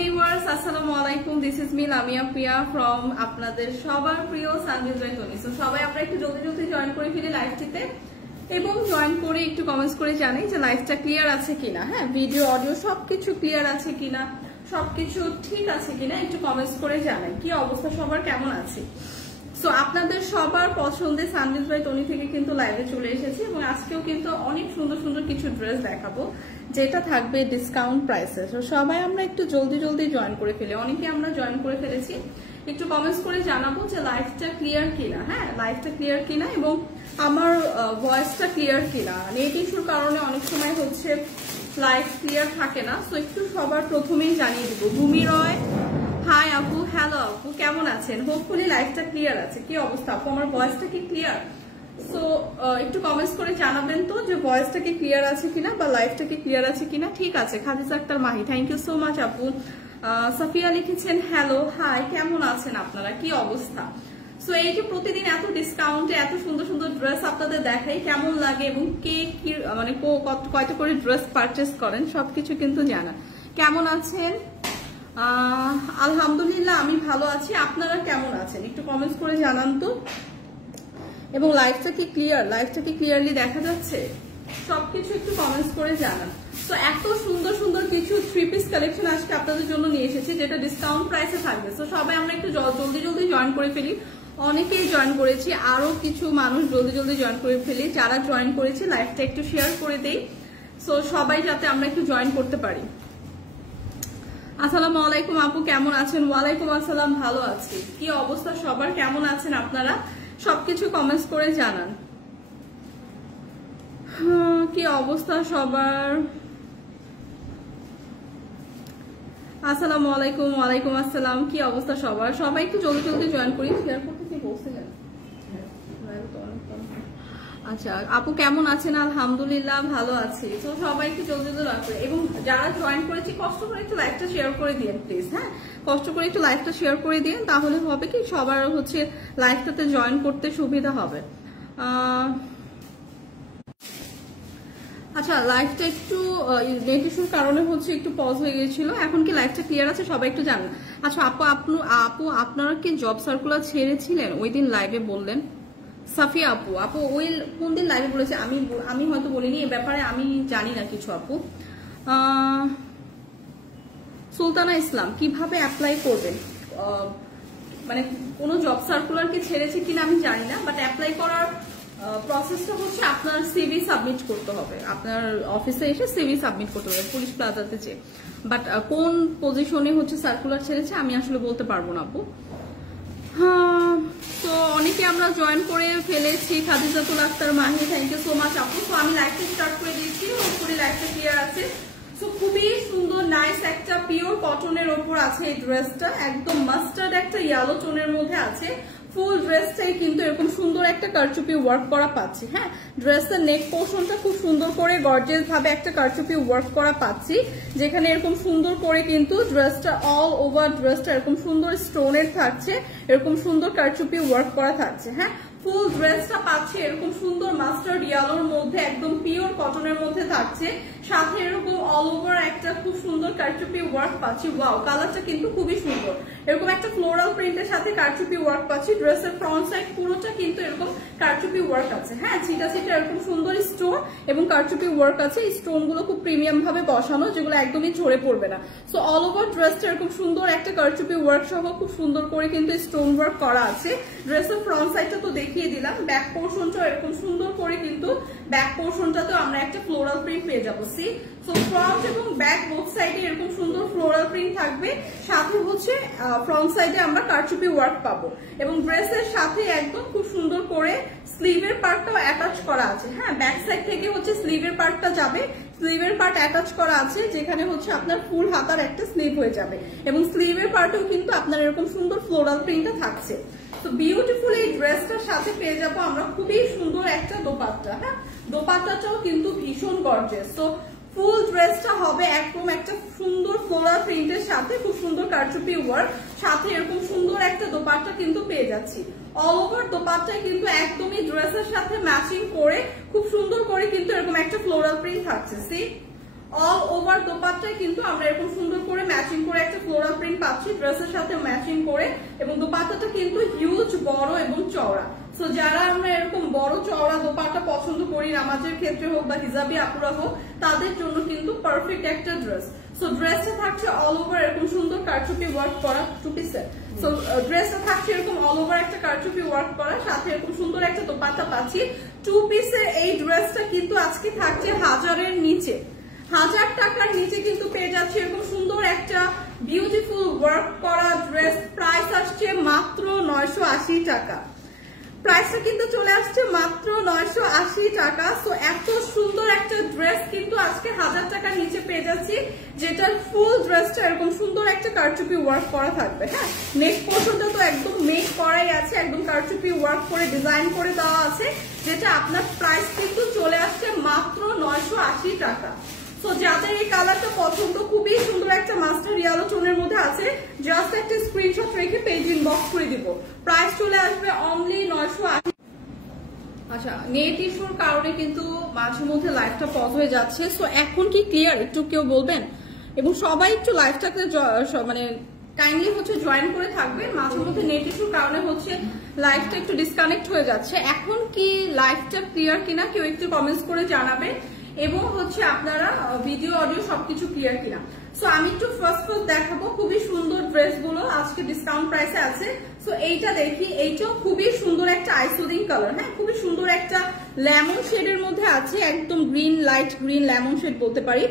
Viewers, আসসালামু আলাইকুম। This is me Lamia Priya from আপনাদের সবার প্রিয় সানভিজ বাই তনি। সো সবাই আপনারা একটু জলদি জলদি জয়েন করে ফেলি লাইভটিতে এবং জয়েন করে একটু কমেন্টস করে জানাই যে লাইভটা ক্লিয়ার আছে কিনা। হ্যাঁ, ভিডিও অডিও সবকিছু ক্লিয়ার আছে কিনা, সবকিছু ঠিক আছে কিনা একটু কমেন্টস করে জানাই কি অবস্থা, সবার কেমন আছে। সো আপনাদের সবার পছন্দের সানভিজ বাই তনি থেকে কিন্তু লাইভে চলে এসেছি এবং আজকেও কিন্তু অনেক সুন্দর সুন্দর কিছু ড্রেস দেখাবো যেটা থাকবে ডিসকাউন্ট প্রাইসে। তো সবাই আমরা একটু জলদি জলদি জয়েন করে ফেলি, অনেকে আমরা জয়েন করে ফেলেছি। একটু কমেন্টস করে জানাবো যে লাইভটা ক্লিয়ার কিনা। হ্যাঁ, লাইভটা ক্লিয়ার কিনা এবং আমার ভয়েসটা ক্লিয়ার কিনা। নেট ইস্যুর কারণে অনেক সময় হচ্ছে লাইভ ক্লিয়ার থাকে না। সো একটু সবার প্রথমেই জানিয়ে দিব। ভূমি রয়, হাই আপু, হ্যালো আপু, কেমন আছেন? হোপফুলি লাইভটা ক্লিয়ার আছে। কি অবস্থা আপু, আমার ভয়েসটা কি ক্লিয়ার? সো একটু কমেন্টস করে জানাবেন তো যে ভয়েসটা কি ক্লিয়ার আছে কিনা বা লাইভটা কি ক্লিয়ার আছে কিনা। ঠিক আছে, Khadija Akter Mahi, thank you so much আপু। সাফিয়া লিখেছেন হ্যালো, হাই, কেমন আছেন আপনারা, কি অবস্থা? সো এই যে প্রতিদিন এত ডিসকাউন্টে এত সুন্দর সুন্দর ড্রেস আপনাদের দেখাই, কেমন লাগে এবং কে কি মানে কয়টা করে ড্রেস পারচেস করেন সবকিছু কিন্তু জানা। কেমন আছেন? আলহামদুলিল্লাহ আমি ভালো আছি, আপনারা কেমন আছেন একটু কমেন্টস করে জানান তো। এবং লাইভটা কি ক্লিয়ার, লাইভটা কি ক্লিয়ারলি দেখা যাচ্ছে, সবকিছু একটু কমেন্টস করে জানান। তো এত সুন্দর সুন্দর কিছু থ্রি পিস কালেকশন আজকে আপনাদের জন্য নিয়ে এসেছি যেটা ডিসকাউন্ট প্রাইসে থাকবে। তো সবাই আমরা একটু জলদি জলদি জয়েন করে ফেলি। অনেকেই জয়েন করেছি, আরো কিছু মানুষ জলদি জলদি জয়েন করে ফেলি। যারা জয়েন করেছি লাইভটা একটু শেয়ার করে দেই, সো সবাই যাতে আমরা একটু জয়েন করতে পারি। আসসালামু আলাইকুম আপু, কেমন আছেন? ওয়ালাইকুম আসসালাম, ভালো আছি। কি অবস্থা সবার, কেমন আছেন আপনারা? সবকিছু কমেন্টস করে জানান কি অবস্থা সবার। আসসালামু আলাইকুম। ওয়ালাইকুম আসসালাম, কি অবস্থা সবার? সবাই একটু জলদি জলদি জয়েন করি। শেয়ার করতে কি বলছিলেন? আচ্ছা আপু কেমন আছেন? আলহামদুলিল্লাহ ভালো আছি। তো সবাই একটু জলদি জলদি জয়েন করে এবং যারা জয়েন করেছি কষ্ট করে একটু লাইভটা শেয়ার করে দিন প্লিজ। হ্যাঁ, কষ্ট করে একটু লাইভটা শেয়ার করে দিন, তাহলে হবে কি সবার হচ্ছে লাইভটাতে জয়েন করতে সুবিধা হবে। আচ্ছা, লাইভটা একটু নেট ইস্যুর কারণে হচ্ছে একটু পজ হয়ে গিয়েছিল। এখন কি লাইভটা ক্লিয়ার আছে? সবাই একটু জানেন। আচ্ছা আপু আপনারা কি জব সার্কুলার ছেড়েছিলেন? ওই দিন লাইভে বললেন। সাফিয়া আপু, আপু ওই কোন দিন লাইভে বলেছে? আমি হয়তো বলিনি, এ ব্যাপারে আমি জানি না কিছু আপু। সুলতানা ইসলাম, কিভাবে অ্যাপ্লাই করবেন? মানে কোনো জব সার্কুলার কি ছেড়েছে কিনা আমি জানি না, বাট অ্যাপ্লাই করার প্রসেসটা হচ্ছে আপনার সিভি সাবমিট করতে হবে। আপনার অফিসে এসে সিভি সাবমিট করতে হবে পুলিশ প্লাজাতে চেয়ে। বাট কোন পজিশনে হচ্ছে সার্কুলার ছেড়েছে আমি আসলে বলতে পারবো না আপু। হ্যাঁ, তো অনেকে আমরা জয়েন করে ফেলেছি। Khadijatul Akter Mahi, thank you so much আপু। তো আমি লাইভটা স্টার্ট করে দিয়েছি, পুরো লাইভটা ক্লিয়ার আছে। তো খুবই সুন্দর নাইস একটা পিওর কটনের ওপর আছে এই ড্রেসটা, একদম মাস্টার্ড একটা ইয়েলো টোনের মধ্যে আছে। ফুল ড্রেসটাই কিন্তু এরকম সুন্দর একটা কারচুপি ওয়ার্ক করা পাচ্ছি। হ্যাঁ, ড্রেসের নেক পোর্শনটা খুব সুন্দর করে গর্জিয়াস ভাবে একটা কারচুপি ওয়ার্ক করা পাচ্ছি, যেখানে এরকম সুন্দর করে কিন্তু ড্রেসটা অল ওভার ড্রেসটা এরকম সুন্দর স্টোনের থাকছে, এরকম সুন্দর কারচুপি ওয়ার্ক করা থাকছে। হ্যাঁ, ফুল ড্রেসটা পাচ্ছি এরকম সুন্দর মাস্টার্ড ইয়েলোর মধ্যে, একদম পিওর কটনের মধ্যে থাকছে, সাথে এরকম অল ওভার একটা খুব সুন্দর কারচুপি ওয়ার্ক পাচ্ছি। ওয়াও, কালারটা কিন্তু খুবই সুন্দর। এরকম একটা ফ্লোরাল প্রিন্টের সাথে কারচুপি ওয়ার্ক পাচ্ছি। ড্রেসের ফ্রন্ট সাইড পুরোটা কিন্তু এরকম কারচুপি ওয়ার্ক আছে। হ্যাঁ, ছিটা ছিটা এরকম সুন্দর স্টোন এবং কারচুপি ওয়ার্ক আছে। এই স্টোন গুলো খুব প্রিমিয়াম ভাবে বসানো, যেগুলো একদমই ঝরে পড়বে না। সো অল ওভার ড্রেসটা এরকম সুন্দর একটা কারচুপি ওয়ার্ক সহ খুব সুন্দর করে কিন্তু স্টোন ওয়ার্ক করা আছে। ড্রেসের ফ্রন্ট সাইডটা তো দেখিয়ে দিলাম, ব্যাক পোর্শনটা এরকম সুন্দর করে কিন্তু ব্যাক পোর্শনটাতেও আমরা একটা ফ্লোরাল প্রিন্ট পেয়ে যাবো। সি, সো ফ্রন্ট এবং ব্যাক বোথ সাইডে এরকম সুন্দর ফ্লোরাল প্রিন্ট থাকবে, সাথে হচ্ছে ফ্রন্ট সাইডে আমরা কারচুপি ওয়ার্ক পাবো এবং ড্রেসের সাথে একদম খুব সুন্দর করে স্লিভের পার্টটাও অ্যাটাচ করা আছে। হ্যাঁ, ব্যাক সাইড থেকে হচ্ছে স্লিভের পার্টটা যাবে, স্লিভের পার্ট অ্যাটাচ করা আছে, যেখানে হচ্ছে আপনার ফুল হাতার একটা স্লিভ হয়ে যাবে এবং স্লিভের পার্টেও কিন্তু আপনার এরকম সুন্দর ফ্লোরাল প্রিন্টটা থাকছে। তো বিউটিফুল এই ড্রেসটার সাথে পেয়ে যাবো আমরা খুবই সুন্দর একটা দোপাট্টা। হ্যাঁ, দোপাট্টাটাও কিন্তু ভীষণ গর্জিয়াস। তো ফুল ড্রেসটা হবে একদম একটা সুন্দর ফ্লোরাল প্রিন্টের সাথে খুব সুন্দর কারচুপি ওয়ার্ক, সাথে এরকম সুন্দর একটা দোপাট্টা কিন্তু পেয়ে যাচ্ছি। অল ওভার দোপাট্টায় কিন্তু একদমই ড্রেসের সাথে ম্যাচিং করে খুব সুন্দর করে কিন্তু এরকম একটা ফ্লোরাল প্রিন্ট থাকছে। সি, অল ওভার দোপাট্টায় কিন্তু আমরা এরকম সুন্দর করে ম্যাচিং করে একটা ফ্লোরাল প্রিন্ট পাচ্ছি ড্রেসের সাথে ম্যাচিং করে, এবং দোপাট্টাটা কিন্তু হিউজ বড় এবং চওড়া। সো যারা আমরা এরকম বড় চওড়া দোপাট্টা পছন্দ করি, নামাজের ক্ষেত্রে হোক বা হিজাবি আপুরা হোক, তাদের জন্য কিন্তু পারফেক্ট একটা ড্রেস। সো ড্রেসটা থাকছে অল ওভার এরকম সুন্দর কারচুপি ওয়ার্ক করা, টু পিসের। সো ড্রেসটা থাকছে এরকম অল ওভার একটা কারচুপি ওয়ার্ক করা, সাথে এরকম সুন্দর একটা দোপাট্টা পাচ্ছি। টু পিসের এই ড্রেসটা কিন্তু আজকে থাকছে 1000-এর নিচে, 1000 টাকার নিচে কিন্তু পেয়ে যাচ্ছে এরকম সুন্দর একটা বিউটিফুল ওয়ার্ক করা ড্রেস। প্রাইস আসছে মাত্র 980 টাকা। প্রাইসটা কিন্তু চলে আসছে মাত্র 980 টাকা। সো এত সুন্দর একটা ড্রেস কিন্তু আজকে 1000 টাকার নিচে পেয়ে যাচ্ছি, যেটার ফুল ড্রেসটা এরকম সুন্দর একটা কারচুপি ওয়ার্ক করা থাকবে। হ্যাঁ, নেক পোর্শনটা তো একদম মেক করাই আছে, একদম কারচুপি ওয়ার্ক করে ডিজাইন করে দেওয়া আছে, যেটা আপনার প্রাইস কিন্তু চলে আসছে মাত্র 980 টাকা। সো যাদের এই কালারটা পছন্দ, খুবই সুন্দর একটা মাস্টার ইয়েলো টোনের মধ্যে আছে, জাস্ট একটা স্ক্রিনশট রেখে পেজ ইনবক্স করে দিব। প্রাইস চলে আসবে অনলি 980। আচ্ছা, নেট ইস্যুর কারণে কিন্তু মাঝে মধ্যে লাইভটা পজ হয়ে যাচ্ছে। সো এখন কি ক্লিয়ার একটু কেউ বলবেন? এবং সবাই একটু লাইভটাকে মানে কাইন্ডলি হচ্ছে জয়েন করে থাকবে। মাঝে মধ্যে নেট ইস্যুর কারণে হচ্ছে লাইভটা একটু ডিসকানেক্ট হয়ে যাচ্ছে। এখন কি লাইভটা ক্লিয়ার কিনা কেউ একটু কমেন্টস করে জানাবে, এবং হচ্ছে আপনারা ভিডিও অডিও সবকিছু ক্লিয়ার কিনা। সো আমি একটু ফার্স্ট দেখাবো খুবই সুন্দর ড্রেসগুলো আজকে ডিসকাউন্ট প্রাইসে আছে। সো এইটা দেখি, এইটাও খুবই সুন্দর একটা আইসোডিং কালার। হ্যাঁ, খুবই সুন্দর একটা লেমন শেডের মধ্যে আছে, একদম green, light green lemon shade বলতে পারি।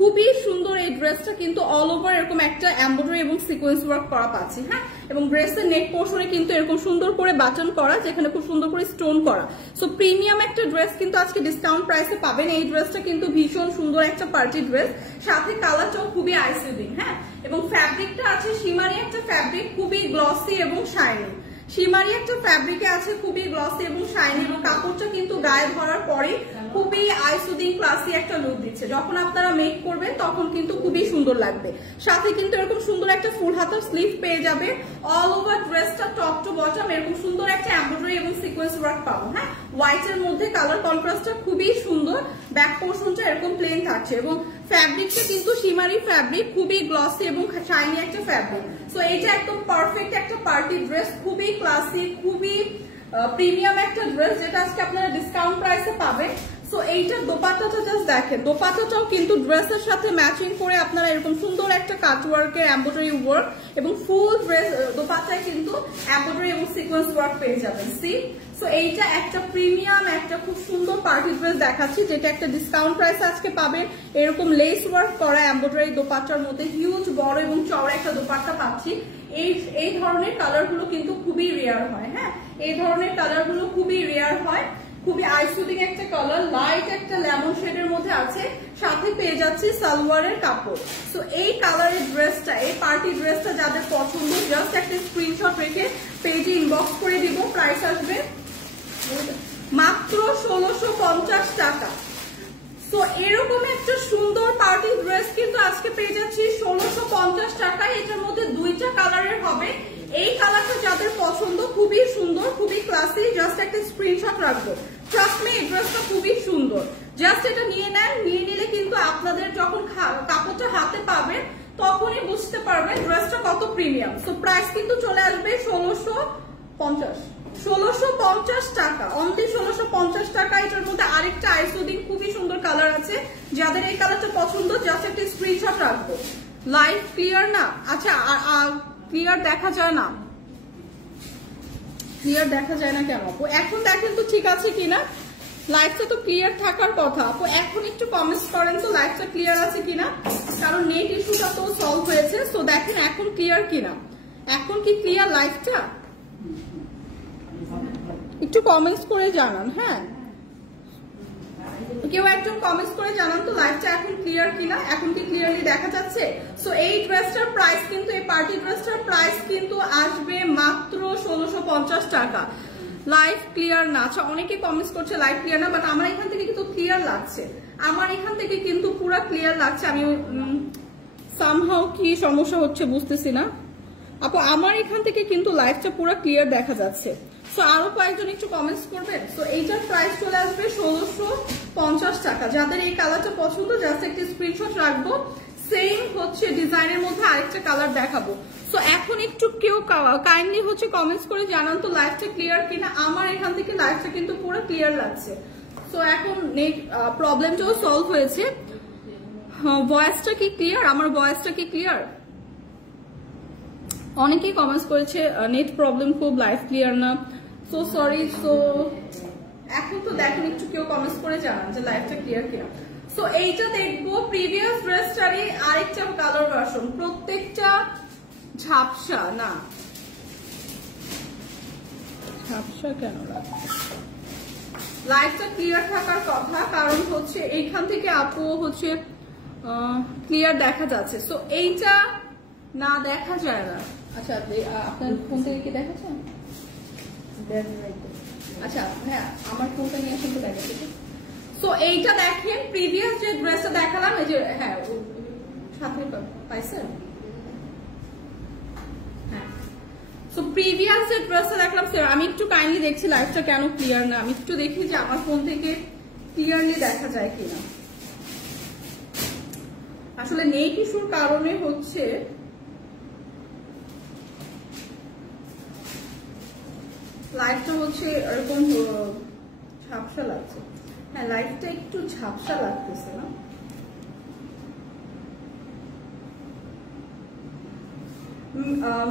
খুবই সুন্দর এই ড্রেসটা কিন্তু অল ওভার এরকম একটা এমব্রয়ডারি এবং সিকোয়েন্স ওয়ার্ক করা পাচ্ছি। হ্যাঁ, এবং ড্রেসের নেক পোর্শনে কিন্তু এরকম সুন্দর করে বাটন করা, যেখানে খুব সুন্দর করে স্টোন করা। সো প্রিমিয়াম একটা ড্রেস কিন্তু আজকে ডিসকাউন্ট প্রাইসে পাবেন। এই ড্রেসটা কিন্তু ভীষণ সুন্দর একটা পার্টি ড্রেস, সাথে কালারটাও খুবই আইসিডিং। হ্যাঁ, এবং ফ্যাব্রিকটা আছে শিমারি একটা ফ্যাব্রিক, খুবই গ্লসি এবং শাইনি। শিমারি একটা ফ্যাব্রিকে আছে, খুবই গ্লসি এবং শাইনি, এবং কাপড়টা কিন্তু গায়ে ধরার পরে খুবই আইসুদিং ক্লাসি একটা লুক দিচ্ছে। যখন আপনারা মেক করবেন তখন কিন্তু খুবই সুন্দর লাগবে। সাথে কিন্তু এরকম সুন্দর একটা ফুল হাতার স্লিভ পেয়ে যাবে। অল ওভার ড্রেসটা টপ টু বটম এরকম সুন্দর একটা এমব্রয়ডারি এবং সিকোয়েন্স ওয়ার্ক পাবো। হ্যাঁ, হোয়াইট এর মধ্যে কালার কন্ট্রাস্টটা খুবই সুন্দর। ব্যাক পোর্শনটা এরকম প্লেন থাকছে, এবং ফ্যাব্রিকটা কিন্তু শিমারি ফ্যাব্রিক, খুবই গ্লসি এবং শাইনি একটা ফ্যাব্রিক। সো এটা একদম পারফেক্ট একটা পার্টি ড্রেস, খুবই ক্লাসি, খুবই প্রিমিয়াম একটা ড্রেস, যেটা আজকে আপনারা ডিসকাউন্ট প্রাইসে পাবেন। সো এইটার দোপাট্টাটা জাস্ট দেখেন, দোপাট্টাটাও কিন্তু ড্রেসের সাথে ম্যাচিং করে আপনারা এরকম সুন্দর একটা কাট ওয়ার্কের এমব্রয়ডারি ওয়ার্ক, এবং ফুল ড্রেস দোপাট্টায় কিন্তু এমব্রয়ডারি এবং সিকোয়েন্স ওয়ার্ক পেয়ে যাবেন। সি, সো এইটা একটা প্রিমিয়াম একটা খুব সুন্দর পার্টি ড্রেস দেখাচ্ছি, যেটা একটা ডিসকাউন্ট প্রাইস আজকে পাবেন। এরকম লেস ওয়ার্ক করা এমব্রয়ডারি দোপাট্টার মধ্যে হিউজ বড় এবং চওড়া একটা দোপাট্টা পাচ্ছি। এই ধরনের কালারগুলো কিন্তু খুবই রেয়ার হয়। হ্যাঁ, এই ধরনের কালারগুলো খুবই রেয়ার হয়, খুবই আইসুদিং একটা কালার, লাইট একটা লেমন শেডের মধ্যে আছে, সাথে পেয়ে যাচ্ছে সালোয়ারের কাপড়। সো এই কালারের ড্রেসটা, এই পার্টি ড্রেসটা যাদের পছন্দ, জাস্ট একটা স্ক্রিনশট রেখে পেজে ইনবক্স করে দিব। প্রাইস আসবে মাত্র 1650 টাকা। তো এরকম একটা সুন্দর পার্টি ড্রেস কিন্তু আজকে পেয়ে যাচ্ছি 1650 টাকায়। এটার মধ্যে দুইটা কালারের হবে। এই কালারটা যাদের পছন্দ, খুবই সুন্দর, খুবই ক্লাসি, জাস্ট একটা স্ক্রিনশট রাখবো। ট্রাস্ট মি, এই ড্রেসটা খুবই সুন্দর, জাস্ট এটা নিয়ে নেন। নিয়ে নিলে কিন্তু আপনাদের যখন কাপড়টা হাতে পাবেন তখনই বুঝতে পারবেন ড্রেসটা কত প্রিমিয়াম। তো প্রাইস কিন্তু চলে আসবে 1650 টাকা, অনলি 1650 টাকা। এটার মধ্যে আরেকটা আইসোদিং খুবই সুন্দর কালার আছে, যাদের এই কালারটা পছন্দ জাস্ট একটা স্ক্রিনশট রাখবো। লাইভ ক্লিয়ার না? আচ্ছা, ক্লিয়ার দেখা যায় না, ক্লিয়ার দেখা যায় না কেন আপু? এখন দেখেন তো ঠিক আছে কিনা, লাইভটা তো ক্লিয়ার থাকার কথা। আপু এখন একটু কমেন্টস করেন তো লাইভটা ক্লিয়ার আছে কিনা, কারণ নেট ইস্যুটা তো সলভ হয়েছে। সো দেখেন এখন ক্লিয়ার কিনা, এখন কি ক্লিয়ার লাইভটা? একটু কমেন্টস করে জানান। হ্যাঁ, কেউ একজন কমেন্টস করে জানান তো লাইভটা এখন ক্লিয়ার কিনা, এখন কি ক্লিয়ারলি দেখা যাচ্ছে? সো এই ড্রেসটার প্রাইস কিন্তু, এই পার্টি ড্রেসটার প্রাইস কিন্তু আসবে মাত্র 1650 টাকা। লাইভ ক্লিয়ার না? আচ্ছা, অনেকে কমেন্টস করছে লাইভ ক্লিয়ার না, বাট আমার এখান থেকে কিন্তু ক্লিয়ার লাগছে, আমার এখান থেকে কিন্তু পুরো ক্লিয়ার লাগছে। আমি সামহাও কি সমস্যা হচ্ছে বুঝতেছি না আপু, আমার এখান থেকে কিন্তু লাইভটা পুরো ক্লিয়ার দেখা যাচ্ছে। সো আরো কয়েকজন একটু কমেন্টস করবেন। সো এইটার প্রাইস চলে আসবে 1650 টাকা। যাদের এই কালারটা পছন্দ জাস্ট একটি স্ক্রিনশট রাখবো। সেম হচ্ছে ডিজাইনের মধ্যে আরেকটা কালার দেখাবো। সো এখন একটু কেউ কাইন্ডলি হচ্ছে কমেন্টস করে জানান তো লাইভটা ক্লিয়ার কিনা। আমার এখান থেকে লাইভটা কিন্তু পুরো ক্লিয়ার লাগছে। সো এখন নেট প্রবলেমটাও সলভ হয়েছে। ভয়েসটা কি ক্লিয়ার? আমার ভয়েসটা কি ক্লিয়ার? অনেকেই কমেন্টস করেছে নেট প্রবলেম খুব, লাইভ ক্লিয়ার না। So sorry. সো এখন তো দেখুন একটু কেউ কমেন্টস করে জানান যে লাইভটা ক্লিয়ার কিনা। সো এইটা দেখবো প্রিভিয়াস ড্রেসটারই আরেকটা কালার ভার্সন। প্রত্যেকটা ঝাপসা না, ঝাপসা কেন লাগছে? লাইভটা ক্লিয়ার থাকার কথা, কারণ হচ্ছে এইখান থেকে আপু হচ্ছে ক্লিয়ার দেখা যাচ্ছে। সো এইটা না দেখা যায় না। আচ্ছা আপনার ফোন থেকে কি দেখা যায়? আচ্ছা হ্যাঁ, আমার ফোনটা নিয়ে আসলে দেখা যাচ্ছে। সো এইটা দেখেন প্রিভিয়াস যে ড্রেসটা দেখালাম, এই যে হ্যাঁ সাথে পাইছেন। হ্যাঁ, সো প্রিভিয়াস যে ড্রেসটা দেখলাম আমি একটু কাইন্ডলি দেখছি লাইভটা কেন ক্লিয়ার না। আমি একটু দেখি যে আমার ফোন থেকে ক্লিয়ারলি দেখা যায় কিনা। আসলে নেট ইস্যুর কারণে হচ্ছে লাইভটা হচ্ছে এরকম ঝাপসা লাগছে। হ্যাঁ, লাইভটা একটু ঝাপসা লাগতেছে না?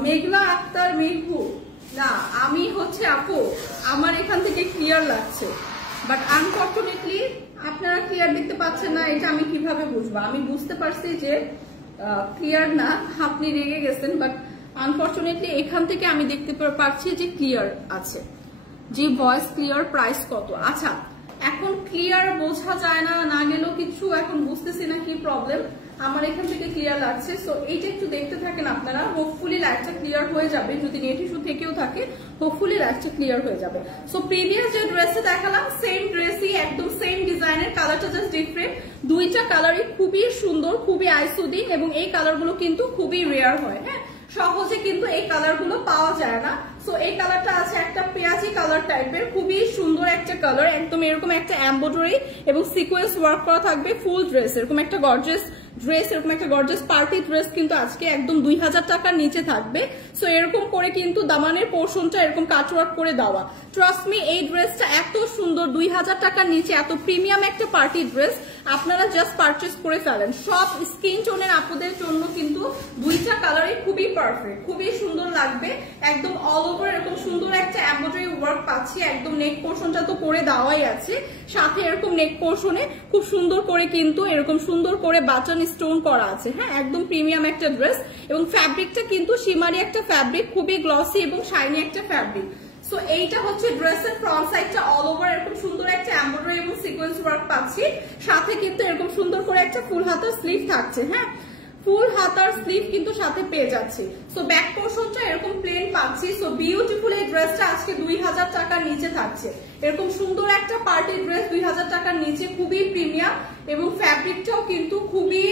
মেঘলা আক্তার মেঘু, না আমি হচ্ছে আপু আমার এখান থেকে ক্লিয়ার লাগছে, বাট আনফরচুনেটলি আপনারা ক্লিয়ার দেখতে পাচ্ছেন না। এটা আমি কিভাবে বুঝবো? আমি বুঝতে পারছি যে ক্লিয়ার না, আপনি রেগে গেছেন, বাট আনফরচুনেটলি এখান থেকে আমি দেখতে পাচ্ছি যে ক্লিয়ার আছে। যে ভয়েস ক্লিয়ার, প্রাইস কত? আচ্ছা এখন ক্লিয়ার বোঝা যায় না, না গেলেও কিছু এখন বুঝতেছি না কি প্রবলেম। আমার এখান থেকে ক্লিয়ার লাগছে। সো এইটা একটু দেখতে থাকেন আপনারা, হোপফুলি লাইভটা ক্লিয়ার হয়ে যাবে। যদি নেট ইস্যু থেকেও থাকে হোপফুলি লাইভটা ক্লিয়ার হয়ে যাবে। সো প্রিভিয়াস যে ড্রেসটা দেখালাম সেম ড্রেসই, একদম সেম ডিজাইনের, কালারটা জাস্ট ডিফারেন্ট। দুইটা কালারই খুবই সুন্দর, খুবই আইসুদিং, এবং এই কালারগুলো কিন্তু খুবই রেয়ার হয়। হ্যাঁ, সহজে কিন্তু এই কালারগুলো পাওয়া যায় না। সো এই কালারটা আছে একটা পেঁয়াজি কালার টাইপের, খুবই সুন্দর একটা কালার, একদম এরকম একটা এমব্রয়ডারি এবং সিকোয়েন্স ওয়ার্ক করা থাকবে ফুল ড্রেস। এরকম একটা গর্জিয়াস ড্রেস, এরকম একটা গর্জিয়াস পার্টি ড্রেস কিন্তু আজকে একদম 2000 টাকার নিচে থাকবে। সো এরকম করে কিন্তু দামানের পোর্শনটা এরকম কাটওয়ার্ক করে দেওয়া। ট্রাস্ট মি, এই ড্রেসটা এত সুন্দর, 2000 টাকার নিচে এত প্রিমিয়াম একটা পার্টি ড্রেস আপনারা জাস্ট পারচেস করে ফেলেন। সব স্কিন টোনের আপুদের জন্য কিন্তু দুইটা কালারই খুবই পারফেক্ট, খুবই সুন্দর লাগবে। একদম অল ওভার এরকম সুন্দর একটা এমব্রয়ডারি ওয়ার্ক পাচ্ছি। একদম নেক পোর্শনটা তো করে দেওয়াই আছে, সাথে এরকম নেক পোর্শনে খুব সুন্দর করে কিন্তু এরকম সুন্দর করে বাটন স্টোন করা আছে। হ্যাঁ, একদম প্রিমিয়াম একটা ড্রেস, এবং ফ্যাব্রিকটা কিন্তু শিমারি একটা ফ্যাব্রিক, খুবই গ্লসি এবং শাইনি একটা ফ্যাব্রিক। সো এইটা হচ্ছে ড্রেসের ফ্রন্ট সাইডটা অল ওভার এরকম সুন্দর একটা এমব্রয়ডারি এবং সিকোয়েন্স ওয়ার্ক পাচ্ছি, সাথে কিন্তু এরকম সুন্দর করে একটা ফুল হাতার স্লিভ থাকছে। হ্যাঁ, ফুল হাতার স্লিভ কিন্তু সাথে পেয়ে যাচ্ছি। সো ব্যাক পোর্শনটা এরকম প্লেন পাচ্ছি। সো বিউটিফুল এই ড্রেসটা আজকে 2000 টাকার নিচে থাকছে। এরকম সুন্দর একটা পার্টি ড্রেস 2000 টাকার নিচে, খুবই প্রিমিয়াম, এবং ফ্যাব্রিকটাও কিন্তু খুবই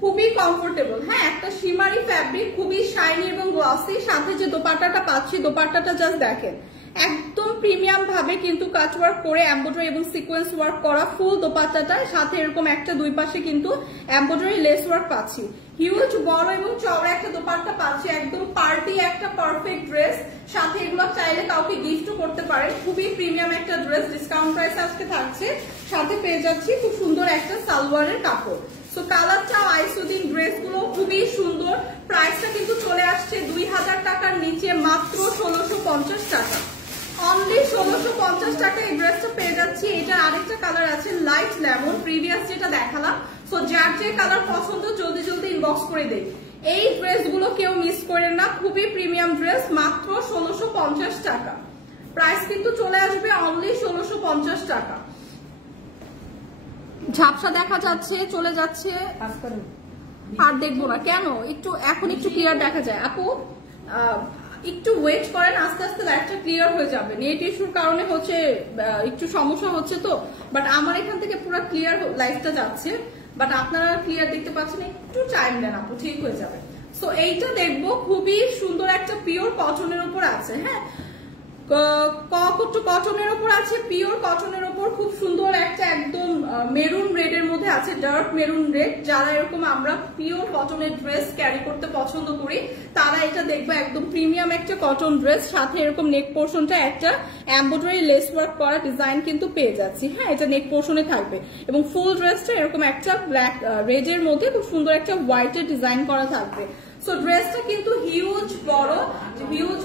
খুবই কমফোর্টেবল। হ্যাঁ, একটা শিমারি ফ্যাব্রিক, খুবই শাইনি এবং গ্লসি। সাথে যে দোপাট্টাটা পাচ্ছি, দোপাট্টাটা জাস্ট দেখেন, একদম প্রিমিয়াম ভাবে কিন্তু কাটওয়ার্ক করে এমব্রয়ডারি এবং সিকোয়েন্স ওয়ার্ক করা ফুল দোপাট্টাটার সাথে এরকম একটা দুই পাশে কিন্তু এমব্রয়ডারি লেস ওয়ার্ক পাচ্ছি। হিউজ বড় এবং চওড়া একটা দোপাট্টা পাচ্ছি, একদম পার্টি একটা পারফেক্ট ড্রেস। সাথে এগুলো চাইলে কাউকে গিফটও করতে পারেন। খুবই প্রিমিয়াম একটা ড্রেস, ডিসকাউন্ট প্রাইস আজকে থাকছে। সাথে পেয়ে যাচ্ছি খুব সুন্দর একটা সালোয়ারের কাপড়। সো কালারটাও আইসুদিং, ড্রেসগুলো খুবই সুন্দর। প্রাইসটা কিন্তু চলে আসছে 2000 টাকার নিচে, মাত্র 1650 টাকা। অনলি 1650 টাকা এই ড্রেসটা পেয়ে যাচ্ছি। এটা আরেকটা কালার আছে লাইট লেমন, প্রিভিয়াস যেটা দেখালাম। সো যার যে কালার পছন্দ জলদি জলদি ইনবক্স করে দেয়। এই ড্রেসগুলো কেউ মিস করেন না, খুবই প্রিমিয়াম ড্রেস, মাত্র 1650 টাকা। প্রাইস কিন্তু চলে আসবে অনলি 1650 টাকা। ঝাপসা দেখা যাচ্ছে, চলে যাচ্ছে, আর দেখবো না কেন? একটু এখন একটু ক্লিয়ার দেখা যায়। আপু একটু ওয়েট করেন, আস্তে আস্তে লাইভটা ক্লিয়ার হয়ে যাবে। নেট ইস্যুর কারণে হচ্ছে একটু সমস্যা হচ্ছে তো, বাট আমার এখান থেকে পুরো ক্লিয়ার লাইভটা যাচ্ছে, বাট আপনারা ক্লিয়ার দেখতে পাচ্ছেন। একটু টাইম দেন আপু, ঠিক হয়ে যাবে। সো এইটা দেখবো, খুবই সুন্দর একটা পিওর কটনের উপর আছে। হ্যাঁ, কটনের উপর আছে, পিওর কটনের উপর খুব সুন্দর একটা একদম মেরুন রেডের মধ্যে আছে, ডার্ক মেরুন রেড। যারা এরকম আমরা পিওর কটনের ড্রেস ক্যারি করতে পছন্দ করি তারা এটা দেখবো, একদম প্রিমিয়াম একটা কটন ড্রেস। সাথে এরকম নেক পোর্শনটা একটা এমব্রয়ডারি লেস ওয়ার্ক করা ডিজাইন কিন্তু পেয়ে যাচ্ছি। হ্যাঁ, এটা নেক পোর্শনে থাকবে এবং ফুল ড্রেসটা এরকম একটা ব্ল্যাক রেডের মধ্যে খুব সুন্দর একটা হোয়াইটের ডিজাইন করা থাকবে। সো ড্রেসটা কিন্তু হিউজ বড়, হিউজ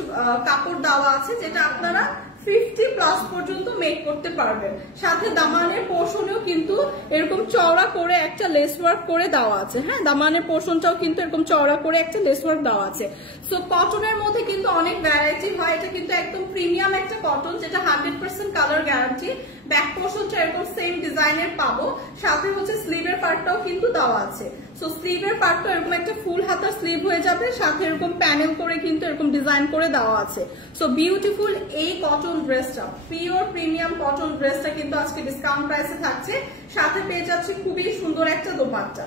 কাপড় দেওয়া আছে, যেটা আপনারা 50+ পর্যন্ত মেক করতে পারবেন। সাথে দামানের পোর্শনেও কিন্তু এরকম চওড়া করে একটা লেস ওয়ার্ক করে দেওয়া আছে। হ্যাঁ, দামানের পোর্শনটাও কিন্তু এরকম চওড়া করে একটা লেস ওয়ার্ক দেওয়া আছে। সো কটনের মধ্যে কিন্তু অনেক ভ্যারাইটি হয়, এটা কিন্তু একদম প্রিমিয়াম একটা কটন, যেটা 100% কালার গ্যারান্টি। ব্যাক পোর্শনটা এরকম সেম ডিজাইনের পাবো, সাথে হচ্ছে স্লিভের পার্টটাও কিন্তু দেওয়া আছে। সো স্লিভের পার্টটা এরকম একটা ফুল হাতার স্লিভ হয়ে যাবে, সাথে এরকম প্যানেল করে কিন্তু এরকম ডিজাইন করে দেওয়া আছে। সো বিউটিফুল এই কটন ড্রেসটা, পিওর প্রিমিয়াম কটন ড্রেসটা কিন্তু আজকে ডিসকাউন্ট প্রাইসে থাকছে। সাথে পেয়ে যাচ্ছি খুবই সুন্দর একটা দোপাট্টা,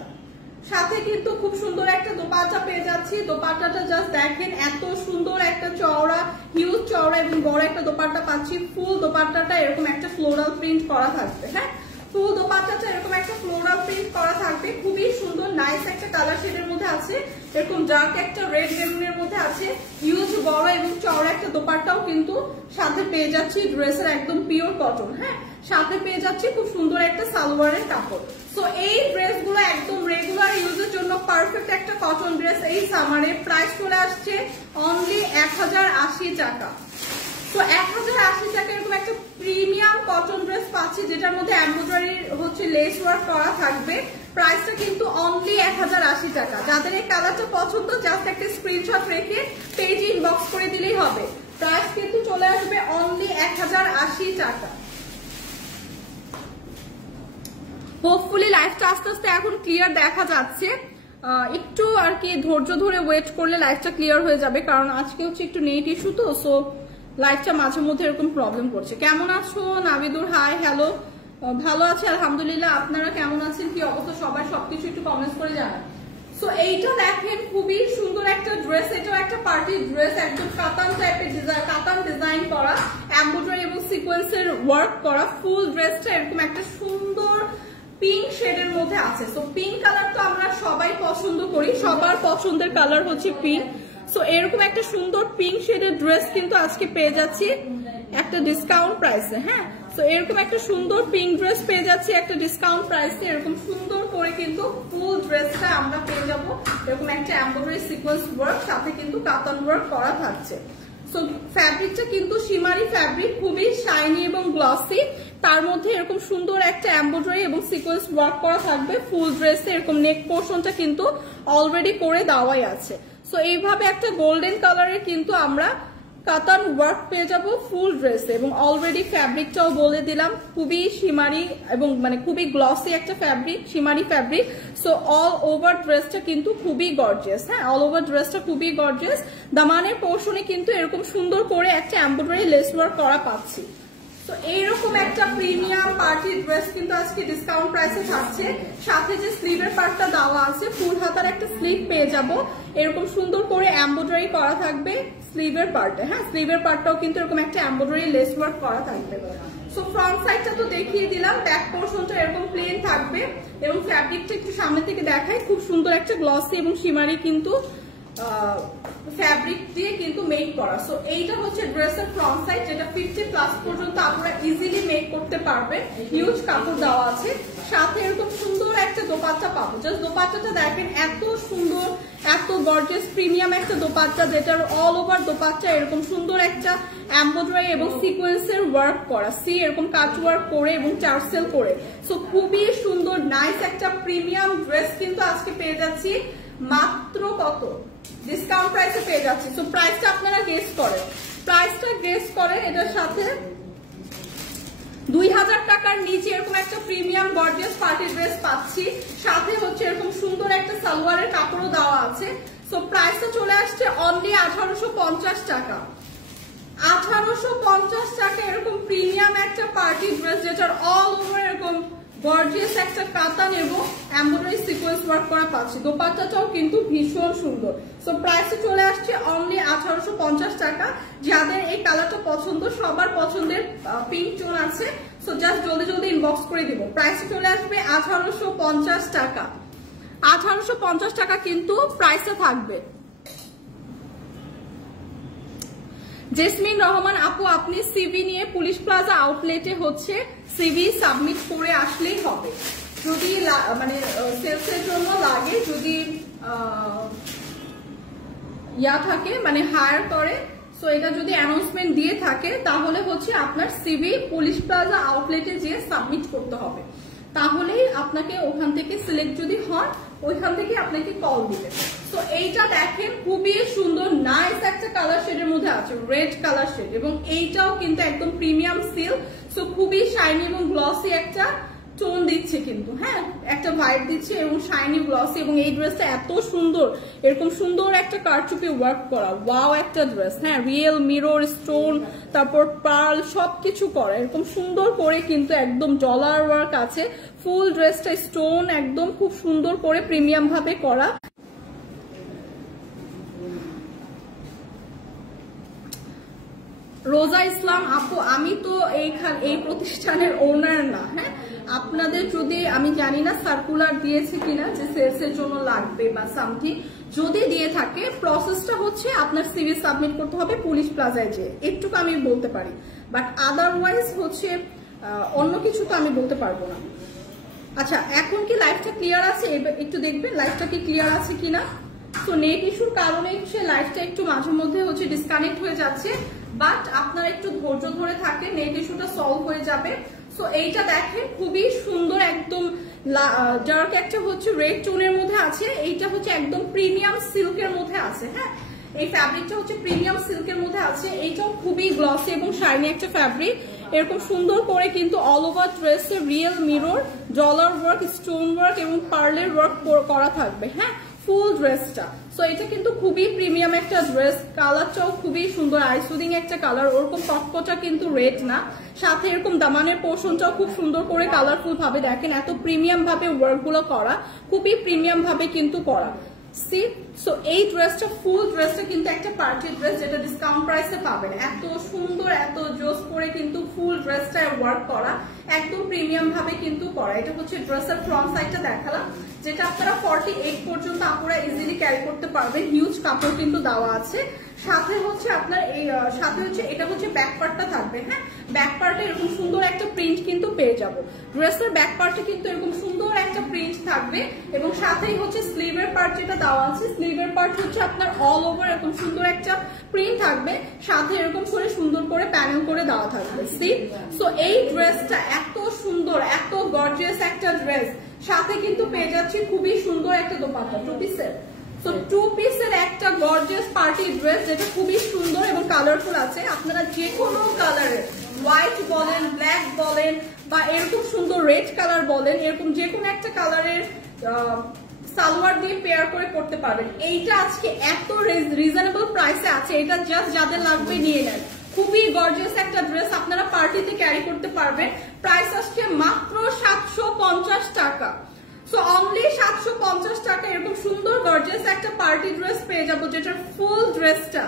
সাথে কিন্তু খুব সুন্দর একটা দোপাট্টা পেয়ে যাচ্ছি। দোপাট্টাটা জাস্ট দেখেন, এত সুন্দর একটা চওড়া, হিউজ চওড়া এবং বড় একটা দোপাট্টা পাচ্ছি। ফুল দোপাট্টাটা এরকম একটা ফ্লোরাল প্রিন্ট করা থাকবে। হ্যাঁ, ফুল দোপাট্টাটা এরকম একটা ফ্লোরাল প্রিন্ট করা থাকবে, খুবই সুন্দর নাইস একটা কালার শেডের মধ্যে আছে, এরকম ডার্ক একটা রেড মেরুনের মধ্যে আছে। হিউজ বড় এবং চওড়া একটা দোপাট্টাও কিন্তু সাথে পেয়ে যাচ্ছি, ড্রেসের একদম পিওর কটন। হ্যাঁ, সাথে পেয়ে যাচ্ছি খুব সুন্দর একটা সালোয়ারের কাপড়। সো এই ড্রেসগুলো একদম রেগুলার ইউজের জন্য পারফেক্ট একটা কটন ড্রেস। এই সামারে প্রাইস চলে আসছে অনলি 1080 টাকা। তো 1080 টাকা এরকম একটা প্রিমিয়াম কটন ড্রেস পাচ্ছি, যেটার মধ্যে এমব্রয়ডারি হচ্ছে লেস ওয়ার্ক করা থাকবে। প্রাইসটা কিন্তু অনলি 1080 টাকা। যাদের এই কালারটা পছন্দ, জাস্ট একটা স্ক্রিনশট রেখে পেজে ইনবক্স করে দিলেই হবে। প্রাইস কিন্তু চলে আসবে অনলি 1080 টাকা। হোপফুলি লাইভটা আস্তে আস্তে এখন ক্লিয়ার দেখা যাচ্ছে। একটু আর কি ধৈর্য ধরে ওয়েট করলে লাইভটা ক্লিয়ার হয়ে যাবে, কারণ আজকে হচ্ছে একটু নেট ইস্যু, তো সো লাইভটা মাঝে মধ্যে এরকম প্রবলেম করছে। কেমন আছো নাবিদুর? High, hello. ভালো আছে আলহামদুলিল্লাহ। আপনারা কেমন আছেন, কি অবস্থা সবাই, সবকিছু একটু কমেন্টস করে জানান। সো এইটা দেখেন, খুবই সুন্দর একটা ড্রেস, এটাও একটা পার্টি ড্রেস, একদম কাতান টাইপের ডিজাইন, কাতান ডিজাইন করা, এমব্রয়ডারি এবং সিকোয়েন্সের ওয়ার্ক করা। ফুল ড্রেসটা এরকম একটা সুন্দর পিঙ্ক শেডের মধ্যে আছে। সো পিঙ্ক কালার তো আমরা সবাই পছন্দ করি, সবার পছন্দের কালার হচ্ছে পিঙ্ক। সো এরকম একটা সুন্দর পিঙ্ক শেডের ড্রেস কিন্তু আজকে পেয়ে যাচ্ছি একটা ডিসকাউন্ট প্রাইসে। হ্যাঁ, সো এরকম একটা সুন্দর পিঙ্ক ড্রেস পেয়ে যাচ্ছি একটা ডিসকাউন্ট প্রাইসে। এরকম সুন্দর করে কিন্তু ফুল ড্রেসটা আমরা পেয়ে যাব, এরকম একটা এমব্রয়ডারি সিকোয়েন্স ওয়ার্ক, সাথে কিন্তু কাতান ওয়ার্ক করা থাকছে। সো ফ্যাব্রিকটা কিন্তু শিমারি ফ্যাব্রিক, খুবই শাইনি এবং গ্লসি, তার মধ্যে এরকম সুন্দর একটা এমব্রয়ডারি এবং সিকোয়েন্স ওয়ার্ক করা থাকবে। ফুল ড্রেসে এরকম নেক পোর্শনটা কিন্তু অলরেডি করে দেওয়াই আছে। সো এইভাবে একটা গোল্ডেন কালারের কিন্তু আমরা কাতান ওয়ার্ক পেয়ে যাব ফুল ড্রেসে, এবং অলরেডি ফ্যাব্রিকটাও বলে দিলাম, খুবই শিমারি এবং মানে খুবই গ্লসি একটা fabric, শিমারি fabric. So all over ড্রেসটা কিন্তু খুবই গর্জিয়াস। হ্যাঁ, অল ওভার ড্রেসটা খুবই গর্জিয়াস। দামানের পোর্শনে কিন্তু এরকম সুন্দর করে একটা এমব্রয়ডারি লেস ওয়ার্ক করা পাচ্ছি। তো এইরকম একটা প্রিমিয়াম পার্টি ড্রেস কিন্তু আজকে ডিসকাউন্ট প্রাইসে থাকছে। সাথে যে স্লিভের পার্টটা দেওয়া আছে, ফুল হাতার একটা স্লিভ পেয়ে যাব, এরকম সুন্দর করে এমব্রয়ডারি করা থাকবে স্লিভের পার্টে। হ্যাঁ, স্লিভের পার্টটাও কিন্তু এরকম একটা এমব্রয়ডারি লেস ওয়ার্ক করা থাকবে। সো ফ্রন্ট সাইডটা তো দেখিয়ে দিলাম, ব্যাক পোর্শনটা এরকম প্লেন থাকবে, এবং ফ্যাব্রিকটা একটু সামনে থেকে দেখাই, খুব সুন্দর একটা গ্লসি এবং শিমারি কিন্তু ফ্যাব্রিক দিয়ে কিন্তু মেক করা। সো এইটা হচ্ছে ড্রেসের ফ্রন্ট সাইড, যেটা 50+ পর্যন্ত আপনারা ইজিলি মেক করতে পারবেন। হিউজ কাপড় দেওয়া আছে, সাথে এরকম সুন্দর একটা দোপাট্টা পাবো। জাস্ট দোপাট্টাটা দেখেন, এত সুন্দর, এত গর্জিয়াস প্রিমিয়াম একটা দোপাট্টা, যেটার অল ওভার দোপাট্টা এরকম সুন্দর একটা এমব্রয়ডারি এবং সিকোয়েন্সের ওয়ার্ক করা, সি এরকম কাট ওয়ার্ক করে এবং টার্সেল করে। সো খুবই সুন্দর নাইস একটা প্রিমিয়াম ড্রেস কিন্তু আজকে পেয়ে যাচ্ছি মাত্র কত ডিসকাউন্ট প্রাইসে পেয়ে যাচ্ছি। তো প্রাইসটা আপনারা গেস করেন, প্রাইসটা গেস করেন। এটার সাথে 2000 টাকার নিচে এরকম একটা প্রিমিয়াম গর্জিয়াস পার্টি ড্রেস পাচ্ছি, সাথে হচ্ছে এরকম সুন্দর একটা সালোয়ারের কাপড়ও দেওয়া আছে। সো প্রাইসটা চলে আসছে অনলি 1850 টাকা। 1850 টাকা এরকম প্রিমিয়াম একটা পার্টি ড্রেস, যেটার অল ওভার এরকম গর্জিয়াস একটা কাতান এবং এমব্রয়ডারি সিকোয়েন্স ওয়ার্ক করা পাচ্ছি। দোপাট্টাটাও কিন্তু ভীষণ সুন্দর। সো প্রাইসে চলে আসছে অনলি 1850 টাকা। যাদের এই কালারটা পছন্দ, সবার পছন্দের পিঙ্ক টোন আছে, সো জাস্ট জলদি জলদি ইনবক্স করে দিব। প্রাইসে চলে আসবে 1850 টাকা। 1850 টাকা কিন্তু প্রাইসে থাকবে। জেসমিন রহমান আপু, আপনি সিভি নিয়ে পুলিশ প্লাজা আউটলেটে হচ্ছে সিভি সাবমিট করে আসলেই হবে। যদি মানে সেলসের জন্য লাগে, যদি ইয়া থাকে মানে হায়ার করে, সো এটা যদি অ্যানাউন্সমেন্ট দিয়ে থাকে তাহলে হচ্ছে আপনার সিভি পুলিশ প্লাজা আউটলেটে যেয়ে সাবমিট করতে হবে। তাহলেই আপনাকে ওখান থেকে সিলেক্ট যদি হন, ওইখান থেকে আপনাকে কল দিবে। তো এইটা দেখেন খুবই সুন্দর নাইস একটা কালার শেডের মধ্যে আছে, রেড কালার শেড, এবং এইটাও কিন্তু একদম প্রিমিয়াম সিল্ক। সো খুবই শাইনি এবং গ্লসি একটা টোন দিচ্ছে কিন্তু, হ্যাঁ একটা ভাইব দিচ্ছে এবং শাইনি গ্লসি। এবং এই ড্রেসটা এত সুন্দর, এরকম সুন্দর একটা কারচুপি ওয়ার্ক করা, ওয়াও একটা ড্রেস। হ্যাঁ রিয়েল মিরর স্টোন, তারপর পার্ল সবকিছু করা, এরকম সুন্দর করে কিন্তু একদম ডলার ওয়ার্ক আছে। ফুল ড্রেসটা স্টোন একদম খুব সুন্দর করে প্রিমিয়াম ভাবে করা। রোজা ইসলাম আপু, আমি তো এই প্রতিষ্ঠানের ওনার না, হ্যাঁ আপনাদের যদি আমি জানি না সার্কুলার দিয়েছে কিনা যে সেলসের জন্য লাগবে বা সামথিং, যদি দিয়ে থাকে প্রসেসটা হচ্ছে আপনার সিভি সাবমিট করতে হবে পুলিশ প্লাজায় যে, একটুকু আমি বলতে পারি, বাট আদারওয়াইজ হচ্ছে অন্য কিছু তো আমি বলতে পারবো না। আচ্ছা এখন কি লাইভটা ক্লিয়ার আছে? একটু দেখবেন লাইভটা কি ক্লিয়ার আছে কিনা। তো নেট ইস্যুর কারণে হচ্ছে লাইভটা একটু মাঝে মধ্যে হচ্ছে ডিসকানেক্ট হয়ে যাচ্ছে, বাট আপনারা একটু ধৈর্য ধরে থাকেন, নেট ইস্যুটা সলভ হয়ে যাবে। সো এইটা দেখেন খুবই সুন্দর, একদম ডার্ক একটা হচ্ছে রেড টোনের মধ্যে আছে। এইটা হচ্ছে একদম প্রিমিয়াম সিল্কের মধ্যে আছে। হ্যাঁ এই ফ্যাব্রিকটা হচ্ছে প্রিমিয়াম সিল্কের মধ্যে আছে। এইটাও খুবই গ্লসি এবং শাইনি একটা ফ্যাব্রিক। এরকম সুন্দর করে কিন্তু অল ওভার ড্রেসে real mirror, dollar work, stone work এবং পার্লের ওয়ার্ক করা থাকবে। হ্যাঁ ফুল ড্রেসটা। সো এটা কিন্তু খুবই প্রিমিয়াম একটা ড্রেস, কালারটাও খুবই সুন্দর, আইসুদিং একটা কালার, ওরকম কটকটা কিন্তু রেড না। সাথে এরকম দামানের পোর্শনটাও খুব সুন্দর করে কালারফুল ভাবে দেখেন, এত প্রিমিয়াম ভাবে ওয়ার্ক গুলো করা, খুবই প্রিমিয়াম ভাবে কিন্তু করা। সি সো এই ড্রেসটা ফুল ড্রেসটা কিন্তু একটা পার্টি ড্রেস, যেটা ডিসকাউন্ট প্রাইসে পাবেন। এত সুন্দর এত জোস করে কিন্তু ফুল ড্রেসটা ওয়ার্ক করা, একদম প্রিমিয়াম ভাবে কিন্তু করা। এটা হচ্ছে ড্রেসের ফ্রন্ট সাইডটা দেখালাম, যেটা আপনারা 48 পর্যন্ত আপনারা ইজিলি ক্যারি করতে পারবেন। হিউজ কাপড় কিন্তু দেওয়া আছে। সাথে হচ্ছে আপনার এই সাথে হচ্ছে এটা হচ্ছে ব্যাক পার্টটা থাকবে। হ্যাঁ ব্যাক পার্টে এরকম সুন্দর একটা প্রিন্ট কিন্তু পেয়ে যাবো। ড্রেসের ব্যাক পার্টে কিন্তু এরকম সুন্দর একটা প্রিন্ট থাকবে, এবং সাথেই হচ্ছে স্লিভের পার্ট যেটা দেওয়া আছে, স্লিভের পার্ট হচ্ছে আপনার অল ওভার এরকম সুন্দর একটা প্রিন্ট থাকবে, সাথে এরকম করে সুন্দর করে প্যানেল করে দেওয়া থাকবে। সি সো এই ড্রেসটা এত সুন্দর, এত গর্জিয়াস একটা ড্রেস, সাথে কিন্তু পেয়ে যাচ্ছি খুবই সুন্দর একটা দোপাট্টা, টু পিসের। সো টু পিসের একটা গর্জিয়াস পার্টি ড্রেস, যেটা খুবই সুন্দর এবং কালারফুল আছে। আপনারা যে কোনো কালারের, হোয়াইট বলেন, ব্ল্যাক বলেন, বা এরকম সুন্দর রেড কালার বলেন, এরকম যে কোনো একটা কালারের সালোয়ার দিয়ে পেয়ার করে করতে পারবেন। এইটা আজকে এত রিজনেবল প্রাইসে আছে, এটা জাস্ট যাদের লাগবে নিয়ে নেন। খুবই গর্জিয়াস একটা ড্রেস, আপনারা পার্টিতে ক্যারি করতে পারবেন। প্রাইস আসছে মাত্র 750 টাকা। সো অনলি 750 টাকা এরকম সুন্দর গর্জিয়াস একটা পার্টি ড্রেস পেয়ে যাবো, যেটার ফুল ড্রেসটা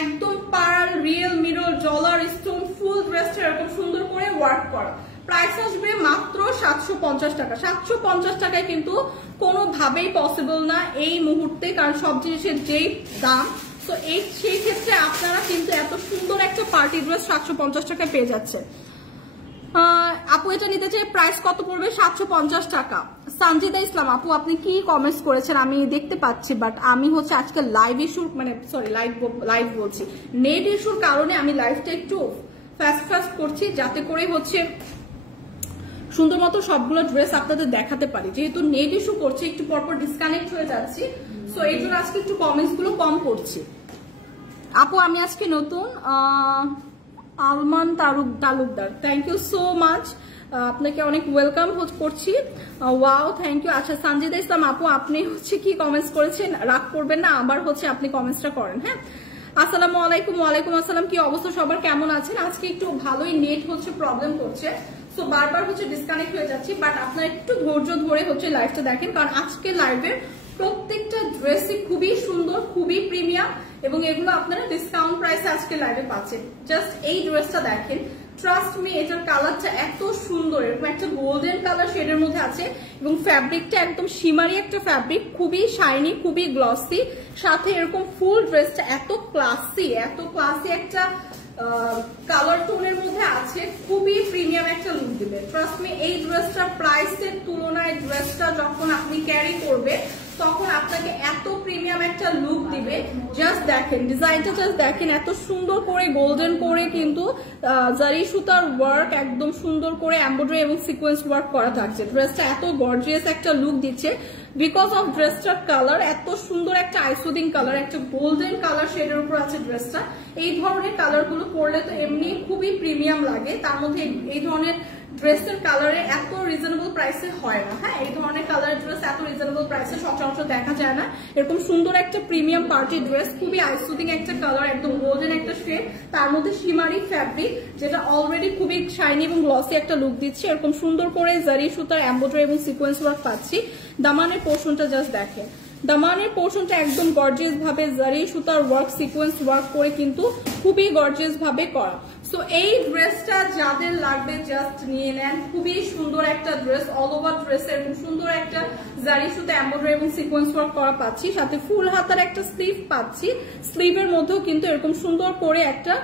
একদম pearl, real mirror, dollar, stone, full ড্রেসটা এরকম সুন্দর করে ওয়ার্ক করা। প্রাইস আসবে মাত্র 750 টাকা। 750 টাকায় কিন্তু কোনোভাবেই পসিবল না এই মুহূর্তে, কারণ সব জিনিসের যেই দাম, তো সেই ক্ষেত্রে আপনারা কিন্তু এত সুন্দর একটা পার্টি ড্রেস 750 টাকায় পেয়ে যাচ্ছে। আপু এটা নিতে চাই, প্রাইস কত পড়বে? 750 টাকা। সানজিদা ইসলাম আপু, আপনি কি কমেন্টস করেছেন আমি দেখতে পাচ্ছি, বাট আমি হচ্ছে আজকে লাইভ ইস্যুর মানে সরি লাইভ বলছি, নেট ইস্যুর কারণে আমি লাইভটা একটু ফাস্ট করছি, যাতে করে হচ্ছে সুন্দর মতো সবগুলো ড্রেস আপনাদের দেখাতে পারি। যেহেতু নেট ইস্যু করছে, একটু পরপর ডিসকানেক্ট হয়ে যাচ্ছি, সো এই জন্য আজকে একটু কমেন্টস গুলো কম করছি। আপু আমি আজকে নতুন, Alman Talukdar, thank you so much, আপনাকে অনেক ওয়েলকাম করছি। Wow thank you. আচ্ছা সানজিদা ইসলাম আপু, আপনি হচ্ছে কি কমেন্টস করেছেন, রাগ করবেন না, আবার হচ্ছে আপনি কমেন্টসটা করেন। হ্যাঁ আসসালামু আলাইকুম। ওয়ালাইকুম আসসালাম। কি অবস্থা সবার, কেমন আছেন? আজকে একটু ভালোই নেট হচ্ছে প্রবলেম করছে, সো বারবার হচ্ছে ডিসকানেক্ট হয়ে যাচ্ছি, বাট আপনারা একটু ধৈর্য ধরে হচ্ছে লাইভটা দেখেন, কারণ আজকে লাইভের প্রত্যেকটা ড্রেসই খুবই সুন্দর, খুবই প্রিমিয়াম, এবং এগুলো আপনারা ডিসকাউন্ট প্রাইসে আজকে লাইভে পাচ্ছেন। জাস্ট এই ড্রেসটা দেখেন, ট্রাস্ট মি, এটার কালারটা এত সুন্দর, এরকম একটা গোল্ডেন কালার শেডের মধ্যে আছে, এবং ফ্যাব্রিকটা একদম শিমারি একটা ফ্যাব্রিক, খুবই শাইনি, খুবই গ্লসি, সাথে এরকম ফুল ড্রেসটা এত ক্লাসি একটা কালার টোনের মধ্যে আছে, খুবই প্রিমিয়াম একটা লুক দিবে। ট্রাস্ট মি, এই ড্রেসটার প্রাইসের তুলনায় ড্রেসটা যখন আপনি ক্যারি করবে তখন আপনাকে এত প্রিমিয়াম একটা লুক দিবে। জাস্ট দেখেন ডিজাইনটা, জাস্ট দেখেন এত সুন্দর করে গোল্ডেন করে কিন্তু জারি সুতার ওয়ার্ক, একদম সুন্দর করে এমব্রয়ডারি এবং সিকোয়েন্স ওয়ার্ক করা থাকছে। ড্রেসটা এত গর্জিয়াস একটা লুক দিচ্ছে বিকজ অফ ড্রেসটার কালার, এত সুন্দর একটা আইসুদিং কালার, একটা গোল্ডেন কালার শেডের উপর আছে ড্রেসটা। এই ধরনের কালার গুলো পরলে তো এমনি খুবই প্রিমিয়াম লাগে, তার মধ্যে এই ধরনের ড্রেসের কালারে এত রিজনেবল প্রাইসে হয় না। হ্যাঁ, এই ধরনের কালার ড্রেস এত রিজনেবল প্রাইসে সচরাচর দেখা যায় না। এরকম সুন্দর একটা প্রিমিয়াম পার্টি ড্রেস, খুবই আইসুদিং একটা কালার, একদম গোল্ডেন একটা শেড, তার মধ্যে শিমারি ফ্যাব্রিক, যেটা অলরেডি খুবই শাইনি এবং গ্লসি একটা লুক দিচ্ছে। এরকম সুন্দর করে জারি সুতার এমব্রয়ডারি এবং সিকোয়েন্স ওয়ার্ক পাচ্ছি। দামানের পোর্শনটা জাস্ট দেখেন, দামানের পোর্শনটা একদম গর্জিয়াস ভাবে জারি সুতার ওয়ার্ক, সিকোয়েন্স ওয়ার্ক করে কিন্তু খুবই গর্জিয়াস ভাবে করা। সো এই ড্রেসটা যাদের লাগবে জাস্ট নিয়ে নেন, খুবই সুন্দর একটা ড্রেস, অল ওভার ড্রেসের এরকম সুন্দর একটা জারি সুতা এমব্রয়ডারি এবং সিকোয়েন্স ওয়ার্ক করা পাচ্ছি, সাথে ফুল হাতার একটা স্লিভ পাচ্ছি। স্লিভের মধ্যেও কিন্তু এরকম সুন্দর করে একটা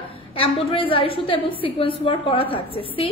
এমব্রয়ডারি জারি সুতা এবং সিকোয়েন্স ওয়ার্ক করা থাকছে। সি,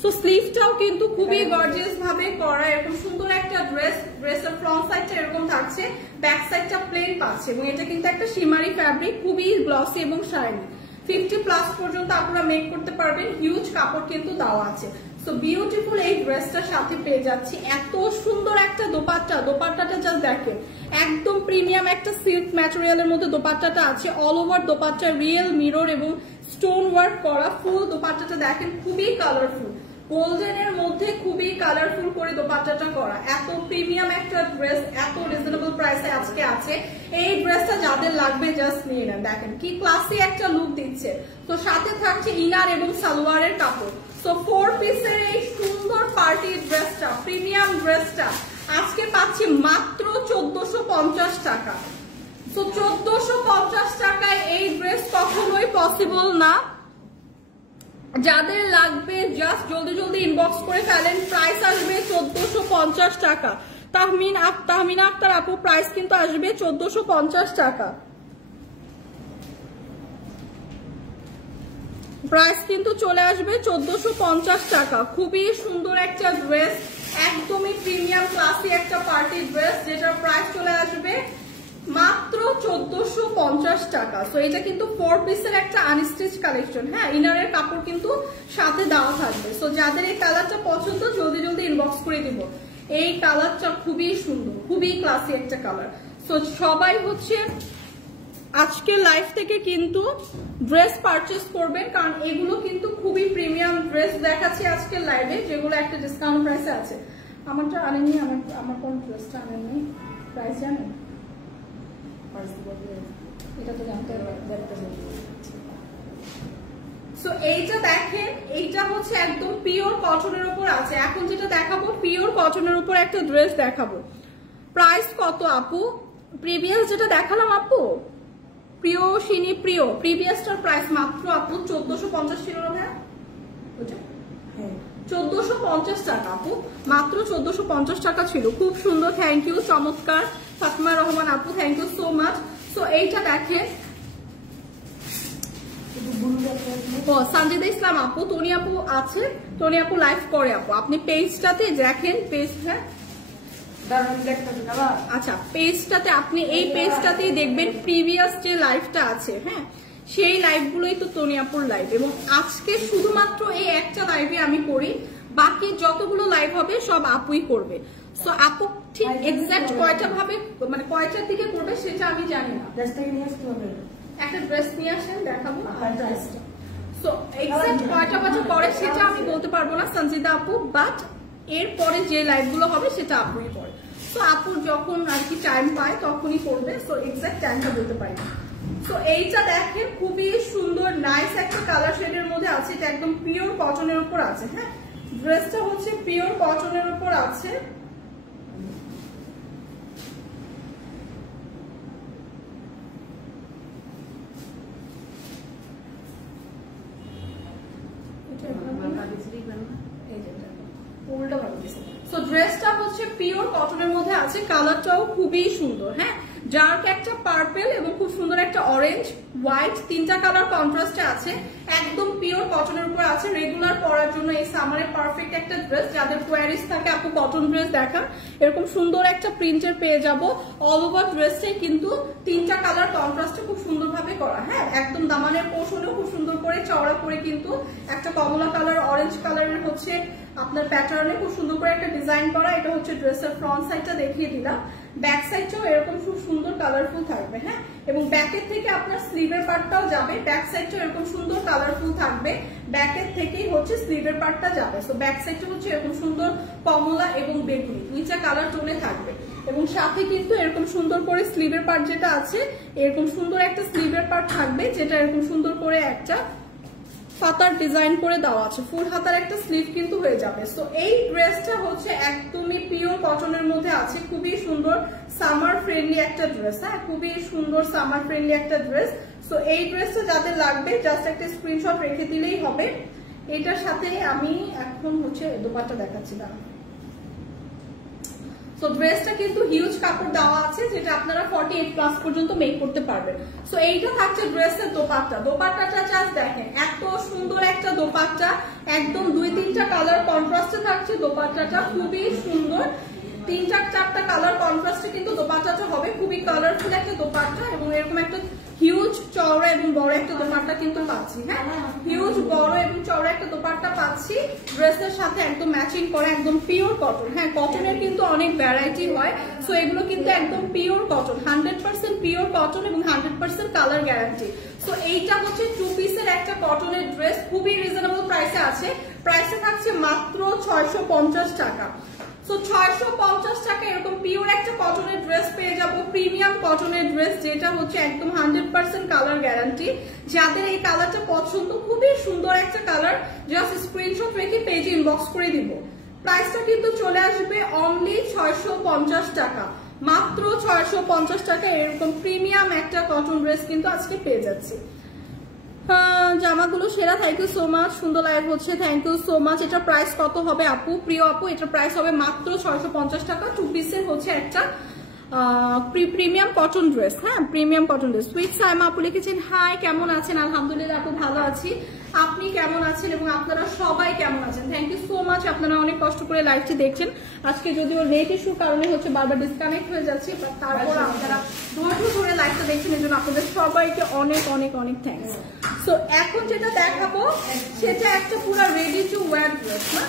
সো স্লিভটাও কিন্তু খুবই গর্জিয়াস ভাবে করা, এরকম সুন্দর একটা ড্রেস। ড্রেসের ফ্রন্ট সাইডটা এরকম থাকছে, ব্যাক সাইডটা প্লেন পাচ্ছে, এবং এটা কিন্তু একটা শিমারি ফ্যাব্রিক, খুবই গ্লসি এবং শাইনি। 50+ পর্যন্ত আপনারা মেক করতে পারবেন, হিউজ কাপড় কিন্তু দেওয়া আছে। সো বিউটিফুল এই ড্রেসটার সাথে পেয়ে যাচ্ছি এত সুন্দর একটা দোপাট্টা। দোপাট্টাটা জাস্ট দেখেন, একদম প্রিমিয়াম একটা সিল্ক ম্যাটেরিয়ালের মধ্যে দোপাট্টাটা আছে। All over dupatta real mirror এবং স্টোন ওয়ার্ক করা। ফুল দোপাট্টাটা দেখেন, খুবই কালারফুল, গোল্ডেনের মধ্যে খুবই কালারফুল করে দোপাট্টাটা করা। এত প্রিমিয়াম একটা ড্রেস এত রিজনেবল প্রাইসে আজকে আছে। এই ড্রেসটা যাদের লাগবে জাস্ট নিয়ে নেন, দেখেন কি ক্লাসি একটা লুক দিচ্ছে। তো সাথে থাকছে ইনার এবং সালোয়ারের কাপড়। সো 4 পিসের এই সুন্দর পার্টি ড্রেসটা, প্রিমিয়াম ড্রেসটা আজকে পাচ্ছি মাত্র 1450 টাকা। সো 1450 টাকায় এই ড্রেস কখনোই পসিবল না। যাদের লাগবে জাস্ট জলদি জলদি ইনবক্স করে ফেলেন। প্রাইস আসবে 1450 টাকা। তাহমিনা আক্তার আপু, প্রাইস কিন্তু আসবে 1450 টাকা। প্রাইস কিন্তু চলে আসবে 1450 টাকা। খুবই সুন্দর একটা ড্রেস, একদমই প্রিমিয়াম ক্লাসি একটা পার্টি ড্রেস, যেটার প্রাইস চলে আসবে মাত্র 1450 টাকা। সো এটা কিন্তু 4 পিসের একটা আনস্টিচ কালেকশন। হ্যাঁ, ইনারের কাপড় কিন্তু সাথে দেওয়া থাকবে। সো যাদের এই কালারটা পছন্দ জলদি জলদি ইনবক্স করে দিব। এই কালারটা খুবই সুন্দর, খুবই ক্লাসি একটা কালার। সো সবাই হচ্ছে আজকে লাইভ থেকে কিন্তু ড্রেস পারচেস করবেন, কারণ এগুলো কিন্তু খুবই প্রিমিয়াম ড্রেস দেখাচ্ছি আজকে লাইভে, যেগুলো একটা ডিসকাউন্ট প্রাইসে আছে। আমারটা আনেনি, আমার কোন ড্রেসটা আনেনি, প্রাইস জানেন? এটা তো জানতে হবে। সো এইটা দেখেন, এইটা হচ্ছে একদম পিওর কটনের উপর আছে। এখন যেটা দেখাবো পিওর কটনের উপর একটা ড্রেস দেখাবো। প্রাইস কত আপু? প্রিভিয়াস যেটা দেখালাম আপু, প্রিয়সিনী প্রিয়, প্রিভিয়াসটার প্রাইস মাত্র আপু 1450 ছিল না ভাইয়া? ওটা 1450 টাকা আপু, মাত্র 1450 টাকা ছিল। খুব সুন্দর, থ্যাংক ইউ, চমৎকার। ফাতিমা রহমান আপু, thank you so much. So এইটা দেখেন, সঞ্জিদা ইসলাম আপু, টনি আপু আছে, টনি আপু লাইভ করে আপু, আপনি পেজটাতে দেখেন, পেজ, হ্যাঁ আচ্ছা, পেজটাতে আপনি এই পেজটাতেই দেখবেন প্রিভিয়াস যে লাইভটা আছে, হ্যাঁ সেই লাইভগুলোই তো টনি আপুর লাইভ। এবং আজকে শুধুমাত্র এই একটা লাইভে আমি করি, বাকি যতগুলো লাইভ হবে সব আপুই করবে। সো আপু ঠিক এক্সাক্ট কয়টা ভাবে, মানে কয়টার দিকে করবে সেটা আমি জানি না। একটা ড্রেস নিয়ে আসেন, দেখাবো ড্রেসটা। সো এক্সাক্ট কয়টা বাজে করে সেটা আমি বলতে পারবো না সঞ্জিদা আপু, বাট এরপরে যে লাইভগুলো হবে সেটা আপুই করে। সো আপু যখন আর কি টাইম পায় তখনই করবে। সো এক্সাক্ট টাইমটা বলতে পারি না। সো এইটা দেখেন, খুবই সুন্দর নাইস একটা কালার শেডের মধ্যে আছে। এটা একদম পিওর কটনের উপর আছে। হ্যাঁ, ড্রেসটা হচ্ছে পিওর কটনের উপর আছে। ড্রেসটা হচ্ছে পিওর কটনের মধ্যে আছে, কালারটাও খুবই সুন্দর। হ্যাঁ, ডার্ক একটা পার্পল এবং খুব সুন্দর একটা অরেঞ্জ হোয়াইট, তিনটা কালার কন্ট্রাস্টে আছে, একদম পিওর কটনের উপর আছে। রেগুলার পরার জন্য এই সামারে পারফেক্ট একটা ড্রেস। যাদের কোয়ারিজ থাকে আপু কটন ড্রেস দেখান, এরকম সুন্দর একটা প্রিন্টের পেয়ে যাব। অল ওভার ড্রেসটাই কিন্তু তিনটা কালার কন্ট্রাস্টে খুব সুন্দরভাবে করা। হ্যাঁ, একদম দামানের পোর্শনও খুব সুন্দর করে চওড়া করে কিন্তু একটা কমলা কালার অরেঞ্জ কালারের হচ্ছে আপনার প্যাটার্নে খুব সুন্দর করে একটা ডিজাইন করা। এটা হচ্ছে ড্রেসের ফ্রন্ট সাইডটা দেখিয়ে দিলাম, ব্যাক সাইডটাও এরকম খুব সুন্দর কালারফুল থাকবে। হ্যাঁ, এবং ব্যাকের থেকে আপনার স্লিভের পার্টটাও যাবে, ব্যাক সাইডটাও এরকম সুন্দর কালারফুল থাকবে, ব্যাকের থেকেই হচ্ছে স্লিভের পার্টটা যাবে। সো ব্যাক সাইডটা হচ্ছে এরকম সুন্দর কমলা এবং বেগুনি দুইটা কালার টোনে থাকবে, এবং সাথে কিন্তু এরকম সুন্দর করে স্লিভের পার্ট যেটা আছে এরকম সুন্দর একটা স্লিভের পার্ট থাকবে, যেটা এরকম সুন্দর করে একটা হাতার ডিজাইন করে দেওয়া আছে, ফুল হাতার একটা স্লিভ কিন্তু হয়ে যাবে। সো এই ড্রেসটা হচ্ছে একদমই পিওর কটনের মধ্যে আছে, খুবই সুন্দর সামার ফ্রেন্ডলি একটা ড্রেস। হ্যাঁ, খুবই সুন্দর সামার ফ্রেন্ডলি একটা ড্রেস। সো এই ড্রেসটা যাদের লাগবে জাস্ট একটা স্ক্রিনশট রেখে দিলেই হবে। এটার সাথে আমি এখন হচ্ছে দোপাট্টা দেখাচ্ছি না। সো ড্রেসটা কিন্তু হিউজ কাপড় দেওয়া আছে, যেটা আপনারা 48+ পর্যন্ত মেক করতে পারবেন। সো এইটা থাকছে ড্রেসের দোপাট্টা। দোপাট্টাটা জাস্ট দেখেন, এত সুন্দর একটা দোপাট্টা, একদম 2-3টা কালার কন্ট্রাস্টে থাকছে দোপাট্টাটা, খুবই সুন্দর। 3-4টা কালার কন্ট্রাস্টে কিন্তু দোপাট্টাটা হবে, খুবই কালারফুল একটা দোপাট্টা, এবং এরকম একটা হিউজ চওড়া এবং বড় একটা দোপাট্টা কিন্তু পাচ্ছি। হ্যাঁ, হিউজ বড় এবং চওড়া একটা দোপাট্টা পাচ্ছি ড্রেসের সাথে একদম ম্যাচিং করা, একদম পিওর কটন। হ্যাঁ, কটনের কিন্তু অনেক ভ্যারাইটি হয়, সো এগুলো কিন্তু একদম পিওর কটন, 100% পিওর কটন এবং 100% কালার গ্যারান্টি। সো এইটা হচ্ছে 2 পিসের একটা কটনের ড্রেস, খুবই রিজনেবল প্রাইসে আছে। প্রাইসে থাকছে মাত্র 650 টাকা। সো 650 টাকা এরকম পিওর একটা কটনের ড্রেস পেয়ে যাব, প্রিমিয়াম কটনের ড্রেস, যেটা হচ্ছে একদম 100% কালার গ্যারান্টি। যাদের এই কালারটা পছন্দ, খুবই সুন্দর একটা কালার, জাস্ট স্ক্রিনশট রেখে পেজে ইনবক্স করে দিব। প্রাইসটা কিন্তু চলে আসবে অনলি 650 টাকা, মাত্র 650 টাকা এরকম প্রিমিয়াম একটা কটন ড্রেস কিন্তু আজকে পেয়ে যাচ্ছি। জামাগুলো সেরা, থ্যাংক ইউ সো মাচ, সুন্দর লাইভ হচ্ছে, থ্যাংক ইউ সো মাচ। এটা প্রাইস কত হবে আপু? প্রিয় আপু, এটার প্রাইস হবে মাত্র 650 টাকা। 2 পিসের হচ্ছে একটা প্রিমিয়াম কটন ড্রেস। হ্যাঁ, premium cotton dress. Sweet Saima আপু লিখেছেন হাই, কেমন আছেন? আলহামদুলিল্লাহ আপু ভালো আছি, আপনি কেমন আছেন এবং আপনারা সবাই কেমন আছেন? থ্যাংক ইউ সো মাচ, আপনারা অনেক কষ্ট করে লাইভটি দেখছেন। আজকে যদিও নেট ইস্যুর কারণে হচ্ছে বারবার ডিসকানেক্ট হয়ে যাচ্ছে, তারপর আপনারা ধৈর্য ধরে লাইভটা দেখছেন, এই জন্য আপনাদের সবাইকে অনেক অনেক অনেক থ্যাংকস। সো এখন যেটা দেখাবো সেটা একটা পুরো রেডি টু ওয়্যার ড্রেস। না,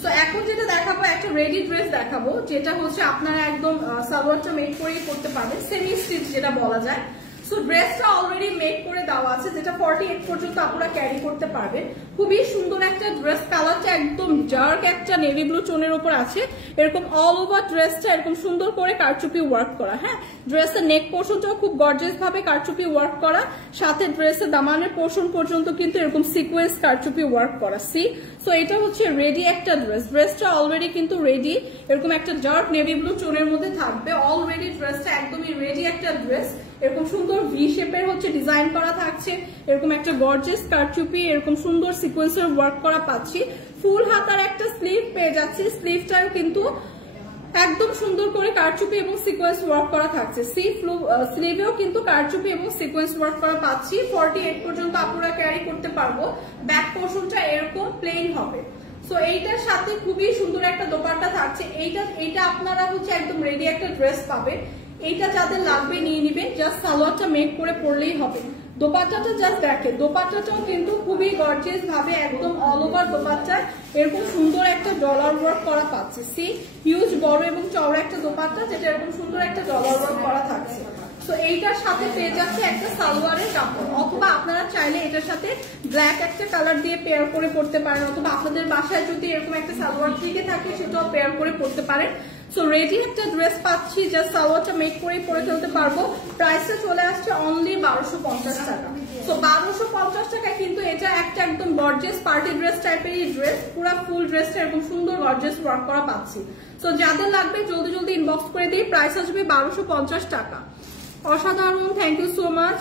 সো এখন যেটা দেখাবো একটা রেডি ড্রেস দেখাবো, যেটা হচ্ছে আপনারা একদম সালোয়ারটা মেক করেই করতে পারবেন, সেমি স্টিচ যেটা বলা যায়। সো ড্রেসটা অলরেডি মেক করে দেওয়া আছে, যেটা 48 পর্যন্ত আপনারা ক্যারি করতে পারবেন। খুবই সুন্দর একটা ড্রেস, কালারটা একদম ডার্ক একটা নেভি ব্লু টোনের উপর আছে। এরকম অল ওভার ড্রেসটা এরকম সুন্দর করে কারচুপি ওয়ার্ক করা। হ্যাঁ, ড্রেসের নেক পোর্শনটাও খুব গর্জিয়াস ভাবে কারচুপি ওয়ার্ক করা, সাথে ড্রেসের দামানের পোর্শন পর্যন্ত কিন্তু এরকম সিকোয়েন্স কারচুপি ওয়ার্ক করা। সি, সো এটা হচ্ছে রেডি একটা ড্রেস। ড্রেসটা অলরেডি কিন্তু রেডি, এরকম একটা ডার্ক নেভি ব্লু টোনের মধ্যে থাকবে। অলরেডি ড্রেসটা একদমই রেডি একটা ড্রেস, এরকম সুন্দর ভি শেপের হচ্ছে ডিজাইন করা থাকছে, এরকম একটা গর্জিয়াস কারচুপি এরকম সুন্দর সিকোয়েন্সের ওয়ার্ক করা পাচ্ছি। ফুল হাতার একটা স্লিভ পেয়ে যাচ্ছি, স্লিভটাও কিন্তু একদম সুন্দর করে কারচুপি এবং সিকোয়েন্স ওয়ার্ক করা থাকছে। স্লিভেও কিন্তু কারচুপি এবং সিকোয়েন্স ওয়ার্ক করা পাচ্ছি। 48 পর্যন্ত আপনারা ক্যারি করতে পারবো। ব্যাক পোর্শনটা এরকম প্লেন হবে। সো এইটার সাথে খুবই সুন্দর একটা দোপাট্টা থাকছে। এইটা আপনারা হচ্ছে একদম রেডি একটা ড্রেস পাবেন। এইটা যাদের লাগবে নিয়ে নিবেন, জাস্ট সালোয়ারটা মেক করে পরলেই হবে। দোপাট্টাটা জাস্ট দেখেন, দোপাট্টাটাও কিন্তু খুবই গর্জিয়াস ভাবে একদম অল ওভার দোপাট্টায় এরকম সুন্দর একটা ডলার ওয়ার্ক করা পাচ্ছে। সি, হিউজ বড় এবং চওড়া একটা দোপাট্টা, যেটা এরকম সুন্দর একটা ডলার ওয়ার্ক করা থাকছে। তো এইটার সাথে পেয়ে যাচ্ছে একটা সালোয়ারের কাপড়, অথবা আপনারা চাইলে এটার সাথে ব্ল্যাক একটা কালার দিয়ে পেয়ার করে পরতে পারেন, অথবা আপনাদের বাসায় যদি এরকম একটা সালোয়ার থেকে থাকে সেটাও পেয়ার করে পরতে পারেন। সো রেডি একটা ড্রেস পাচ্ছি, জাস্ট সালোয়ারটা মেক করে পরে ফেলতে পারবো। প্রাইসটা চলে আসছে অনলি 1250 টাকা। সো 1250 টাকায় কিন্তু এটা একটা একদম গর্জিয়াস পার্টি ড্রেস টাইপেরই ড্রেস, পুরো ফুল ড্রেসটা এরকম সুন্দর গর্জিয়াস ওয়ার্ক করা পাচ্ছি। সো যাদের লাগবে জলদি জলদি ইনবক্স করে দিই। প্রাইস আসবে 1250 টাকা। অসাধারণ, থ্যাংক ইউ সো মাচ।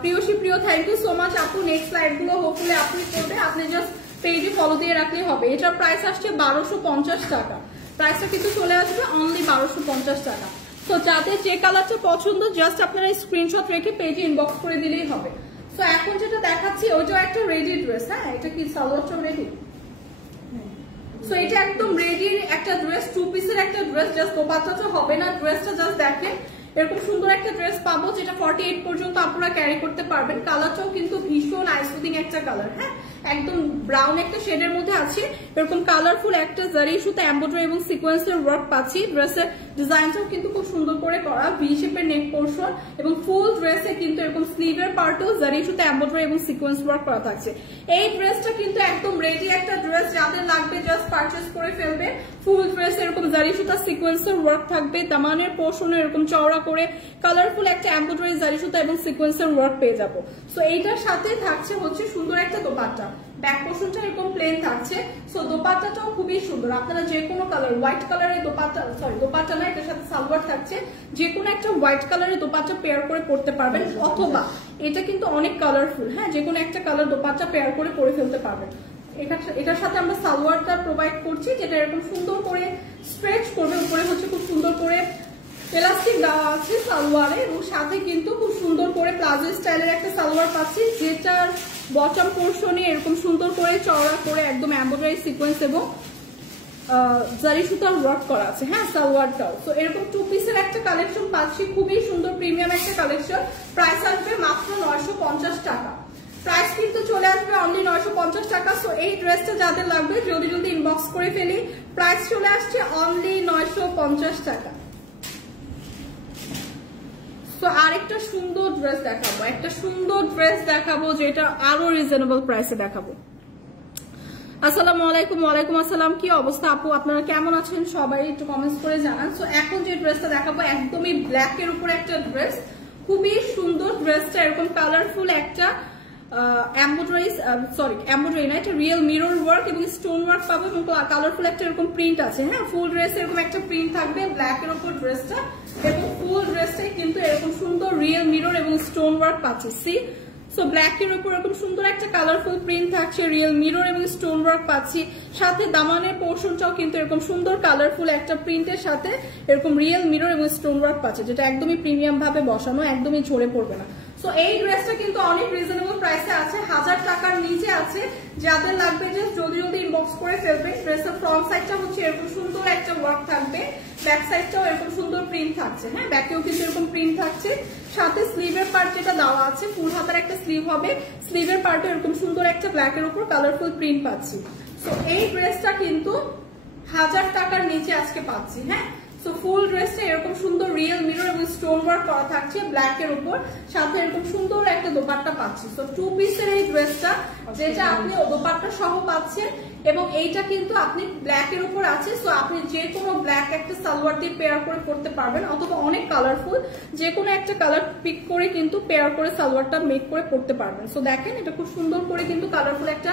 প্রিয়সী প্রিয়, থ্যাংক ইউ সো মাচ আপু। নেক্সট স্লাইড গুলো হোপফুলি আপনি করবে, আপনি জাস্ট পেজে ফলো দিয়ে রাখলেই হবে। এটার প্রাইস আসছে 1250 টাকা। প্রাইসটা কিন্তু চলে আসবে অনলি 1250 টাকা। তো যাদের যে কালারটা পছন্দ জাস্ট আপনারা স্ক্রিনশট রেখে পেজে ইনবক্স করে দিলেই হবে। তো এখন যেটা দেখাচ্ছি ওইটাও একটা রেডি ড্রেস। হ্যাঁ, এটা কি সালোয়ারটাও রেডি? সো এটা একদম রেডি একটা ড্রেস, 2 পিসের একটা ড্রেস। জাস্ট দোপাট্টাটা হবে না, ড্রেসটা জাস্ট দেখেন এরকম সুন্দর একটা ড্রেস পাবো যেটা 48 পর্যন্ত আপনারা ক্যারি করতে পারবেন। কালারটাও কিন্তু ভীষণ আইসুদিং একটা কালার। হ্যাঁ, একদম ব্রাউন একটা শেডের মধ্যে আছে, এরকম কালারফুল একটা জারি সুতা এমব্রয়ডারি এবং সিকোয়েন্সের ওয়ার্ক পাচ্ছি। ড্রেসের ডিজাইনটাও কিন্তু খুব সুন্দর করে করা, ভি শেপের নেক পোর্শন এবং ফুল ড্রেসে কিন্তু এরকম স্লিভের পার্টও জারি সুতা এমব্রয়ডারি এবং সিকোয়েন্স ওয়ার্ক করা থাকছে। এই ড্রেসটা কিন্তু একদম রেডি একটা ড্রেস, যাদের লাগবে জাস্ট পারচেজ করে ফেলবে। ফুল ড্রেস এরকম জারি সুতা সিকোয়েন্সের ওয়ার্ক থাকবে, দামানের পোর্শনে এরকম চওড়া করে কালারফুল একটা এমব্রয়ডারি জারি সুতা এবং সিকোয়েন্সের ওয়ার্ক পেয়ে যাবো। সো এইটার সাথে থাকছে হচ্ছে সুন্দর একটা দোপাট্টা, ব্যাক পোর্শনটা এরকম প্লেন থাকছে। সো দোপাট্টাটাও খুবই সুন্দর, আপনারা যে কোনো কালার, হোয়াইট কালারের দোপাট্টা, সরি দোপাট্টা না, এটার সাথে সালোয়ার থাকছে, যে কোনো একটা হোয়াইট কালারের দোপাট্টা পেয়ার করে পরতে পারবেন, অথবা এটা কিন্তু অনেক কালারফুল। হ্যাঁ, যে কোনো একটা কালার দোপাট্টা পেয়ার করে পরে ফেলতে পারবেন। এটার সাথে আমরা সালোয়ারটা প্রোভাইড করছি, যেটা এরকম সুন্দর করে স্ট্রেচ করবে, উপরে হচ্ছে খুব সুন্দর করে এলাস্টিক দেওয়া আছে সালোয়ারে, এবং সাথে কিন্তু খুব সুন্দর করে প্লাজো স্টাইলের একটা সালোয়ার পাচ্ছি, যেটার বটম পোর্শনে এরকম সুন্দর করে চওড়া করে একদম এমব্রয়ডারি সিকোয়েন্স এবং জারি সুতার ওয়ার্ক করা আছে। হ্যাঁ, সালোয়ারটাও তো এরকম 2 পিসের একটা কালেকশন পাচ্ছি, খুবই সুন্দর প্রিমিয়াম একটা কালেকশন। প্রাইস আসবে মাত্র 950 টাকা। প্রাইস কিন্তু চলে আসবে অনলি 950 টাকা। সো এই ড্রেসটা যাদের লাগবে জলদি জলদি ইনবক্স করে ফেলি। প্রাইস চলে আসছে অনলি 950 টাকা। তো আরেকটা সুন্দর ড্রেস দেখাবো, একটা সুন্দর ড্রেস দেখাবো যেটা আরো রিজনেবল প্রাইসে দেখাবো। আসসালামু আলাইকুম। ওয়ালাইকুম আসসালাম। কি অবস্থা আপু, আপনারা কেমন আছেন? সবাই একটু কমেন্টস করে জানান। সো এখন যে ড্রেসটা দেখাবো একদমই ব্ল্যাক এর উপরে একটা ড্রেস, খুবই সুন্দর ড্রেসটা। এরকম কালারফুল একটা এমব্রয়ডারি না, এটা রিয়েল মিরর ওয়ার্ক এবং স্টোন ওয়ার্ক পাবো, এবং কালারফুল একটা এরকম প্রিন্ট আছে। হ্যাঁ, ফুল ড্রেস এরকম একটা প্রিন্ট থাকবে ব্ল্যাক এর উপর ড্রেসটা, এবং ফুল ড্রেসটাই কিন্তু এরকম সুন্দর রিয়েল মিরর এবং স্টোন ওয়ার্ক পাচ্ছি। সি, সো ব্ল্যাক এর উপর এরকম সুন্দর একটা কালারফুল প্রিন্ট থাকছে, রিয়েল মিরর এবং স্টোন ওয়ার্ক পাচ্ছি। সাথে দামানের পোর্শনটাও কিন্তু এরকম সুন্দর কালারফুল একটা প্রিন্টের সাথে এরকম রিয়েল মিরর এবং স্টোন ওয়ার্ক পাচ্ছে, যেটা একদমই প্রিমিয়াম ভাবে বসানো, একদমই ঝরে পড়বে না। সো এই ড্রেসটা কিন্তু অনেক রিজনেবল প্রাইসে আছে, 1000 টাকার নিচে আছে। যাদের লাগবে জাস্ট জলদি জলদি ইনবক্স করে ফেলবে। ড্রেসের ফ্রন্ট সাইডটা হচ্ছে এরকম সুন্দর একটা ওয়ার্ক থাকবে, ব্যাক সাইডটাও এরকম সুন্দর প্রিন্ট থাকছে। হ্যাঁ, ব্যাকেও কিন্তু এরকম প্রিন্ট থাকছে, সাথে স্লিভের পার্ট যেটা দেওয়া আছে ফুল হাতার একটা স্লিভ হবে, স্লিভের পার্টে এরকম সুন্দর একটা ব্ল্যাক এর উপর কালারফুল প্রিন্ট পাচ্ছি। সো এই ড্রেসটা কিন্তু 1000 টাকার নিচে আজকে পাচ্ছি। হ্যাঁ, সো ফুল ড্রেসটা এরকম সুন্দর রিয়েল মিরর এবং স্টোন ওয়ার্ক করা থাকছে ব্ল্যাক এর উপর, সাথে এরকম সুন্দর একটা দোপাট্টা পাচ্ছি। সো 2 পিসের এই ড্রেসটা, যেটা আপনি দোপাট্টা সহ পাচ্ছেন, এবং এইটা কিন্তু আপনি ব্ল্যাক এর উপর আছে। সো আপনি যে কোনো ব্ল্যাক একটা সালোয়ার দিয়ে পেয়ার করে পরতে পারবেন, অথবা অনেক কালারফুল যে কোনো একটা কালার পিক করে কিন্তু পেয়ার করে সালোয়ারটা মেক করে পরতে পারবেন। সো দেখেন, এটা খুব সুন্দর করে কিন্তু কালারফুল একটা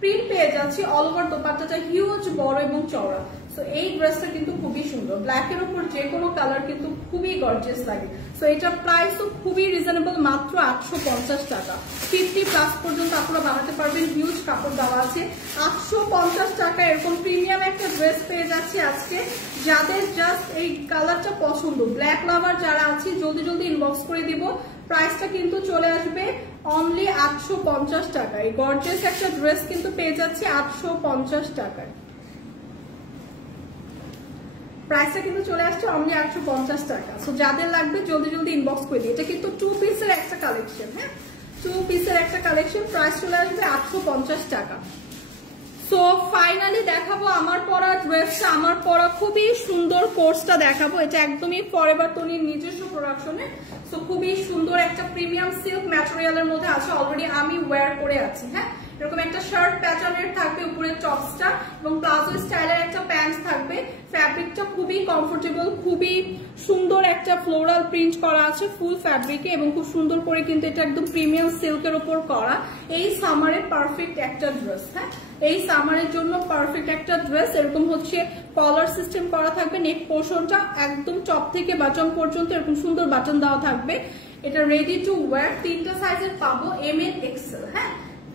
প্রিন্ট পেয়ে যাচ্ছি। অল ওভার দোপাট্টাটা হিউজ বড় এবং চওড়া। সো এই ড্রেসটা কিন্তু খুবই সুন্দর, ব্ল্যাক এর উপর যে কোনো কালার কিন্তু খুবই গর্জিয়াস লাগে। সো এটার প্রাইসও খুবই রিজনেবল, মাত্র 850 টাকা। 50+ পর্যন্ত আপনারা বানাতে পারবেন, হিউজ কাপড় দেওয়া আছে। 850 টাকা এরকম প্রিমিয়াম একটা ড্রেস পেয়ে যাচ্ছি আজকে। যাদের জাস্ট এই কালারটা পছন্দ, ব্ল্যাক লাভার যারা আছে, জলদি জলদি ইনবক্স করে দিব। প্রাইসটা কিন্তু চলে আসবে অনলি 850 টাকা। এই গর্জিয়াস একটা ড্রেস কিন্তু পেয়ে যাচ্ছি 850 টাকায়। প্রাইসটা কিন্তু চলে আসছে অনলি 850 টাকা। সো যাদের লাগবে জলদি জলদি ইনবক্স করে দিই। এটা কিন্তু 2 পিসের একটা কালেকশন। হ্যাঁ, 2 পিসের একটা কালেকশন, প্রাইস চলে আসবে 850 টাকা। সো ফাইনালি দেখাবো আমার পরা ড্রেসটা, আমার পরা খুবই সুন্দর কোর্সটা দেখাবো। এটা একদমই ফরএভার তনির নিজস্ব প্রোডাকশনে। সো খুবই সুন্দর একটা প্রিমিয়াম সিল্ক ম্যাটেরিয়ালের মধ্যে আছে, অলরেডি আমি ওয়্যার করে আছি। হ্যাঁ, এরকম একটা শার্ট প্যাটার্নের থাকবে উপরে টপসটা, এবং প্লাজো স্টাইলের একটা প্যান্টস থাকবে। ফ্যাব্রিকটা খুবই কমফোর্টেবল, খুবই সুন্দর একটা ফ্লোরাল প্রিন্ট করা আছে ফুল ফ্যাব্রিকে, এবং খুব সুন্দর করে কিন্তু এটা একদম প্রিমিয়াম সিল্কের উপর করা। এই সামারে পারফেক্ট একটা ড্রেস। হ্যাঁ, এই সামারের জন্য পারফেক্ট একটা ড্রেস। এরকম হচ্ছে কলার সিস্টেম করা থাকবে, নেক পোর্শনটা একদম টপ থেকে বাটন পর্যন্ত এরকম সুন্দর বাটন দেওয়া থাকবে। এটা রেডি টু ওয়্যার, 3টা সাইজের পাবো, ML XL। হ্যাঁ,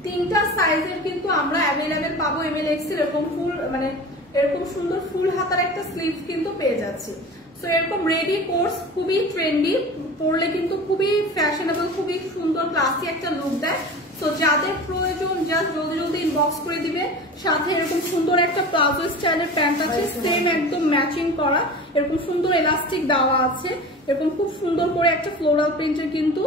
3টা সাইজের কিন্তু আমরা অ্যাভেলেবেল পাবো, ML XL। এরকম ফুল মানে এরকম সুন্দর ফুল হাতার একটা স্লিভ কিন্তু পেয়ে যাচ্ছি। সো এরকম রেডি কোর্স খুবই ট্রেন্ডি, পরলে কিন্তু খুবই ফ্যাশনেবল, খুবই সুন্দর ক্লাসি একটা লুক দেয়। তো যাদের প্রয়োজন জাস্ট জলদি জলদি ইনবক্স করে দিবে। সাথে এরকম সুন্দর একটা প্লাজো স্টাইলের প্যান্ট আছে, সেম একদম ম্যাচিং করা, এরকম সুন্দর এলাস্টিক দেওয়া আছে, এরকম খুব সুন্দর করে একটা ফ্লোরাল প্রিন্টের কিন্তু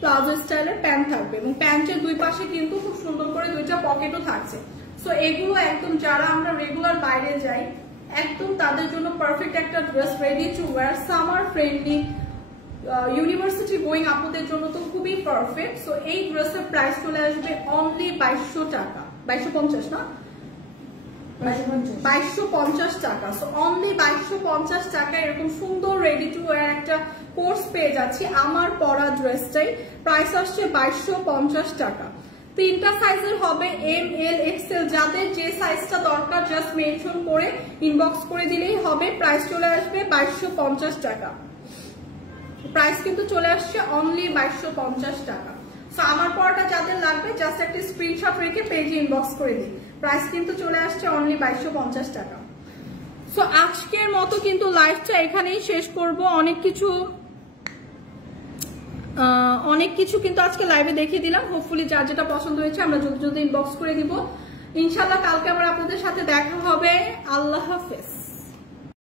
প্লাজো স্টাইলের প্যান্ট থাকবে, এবং প্যান্টের দুই পাশে কিন্তু খুব সুন্দর করে 2টা পকেটও থাকছে। সো এগুলো একদম যারা আমরা রেগুলার বাইরে যাই একদম তাদের জন্য পারফেক্ট একটা dress, ready to wire, summer friendly, university going আপুদের জন্য তো খুবই পারফেক্ট। সো এই ড্রেসের প্রাইস চলে আসবে অনলি 2200 টাকা, 2250 না, 2250 টাকা। সো অনলি 2250 টাকা এরকম সুন্দর রেডি টু ওয়্যার একটা কোর্স পেয়ে যাচ্ছি। আমার পরা ড্রেসটাই প্রাইস আসছে 2250 টাকা। 3টা সাইজের হবে, ML XL। যাদের যে সাইজটা দরকার জাস্ট মেনশন করে ইনবক্স করে দিলেই হবে। প্রাইস চলে আসবে 2250 টাকা। প্রাইস কিন্তু চলে আসছে অনলি 2250 টাকা। সো আমার পরাটা যাদের লাগবে জাস্ট একটা স্ক্রিনশট রেখে পেজে ইনবক্স করে দিন। প্রাইস কিন্তু চলে আসছে অনলি 2250 টাকা। সো আজকের মতো কিন্তু লাইভটা এখানেই শেষ করব। অনেক কিছু কিন্তু আজকে লাইভে দেখিয়ে দিলাম। হোপফুলি যার যেটা পছন্দ হয়েছে আমরা জলদি জলদি ইনবক্স করে দিব। ইনশাল্লাহ কালকে আবার আপনাদের সাথে দেখা হবে। আল্লাহ হাফেজ।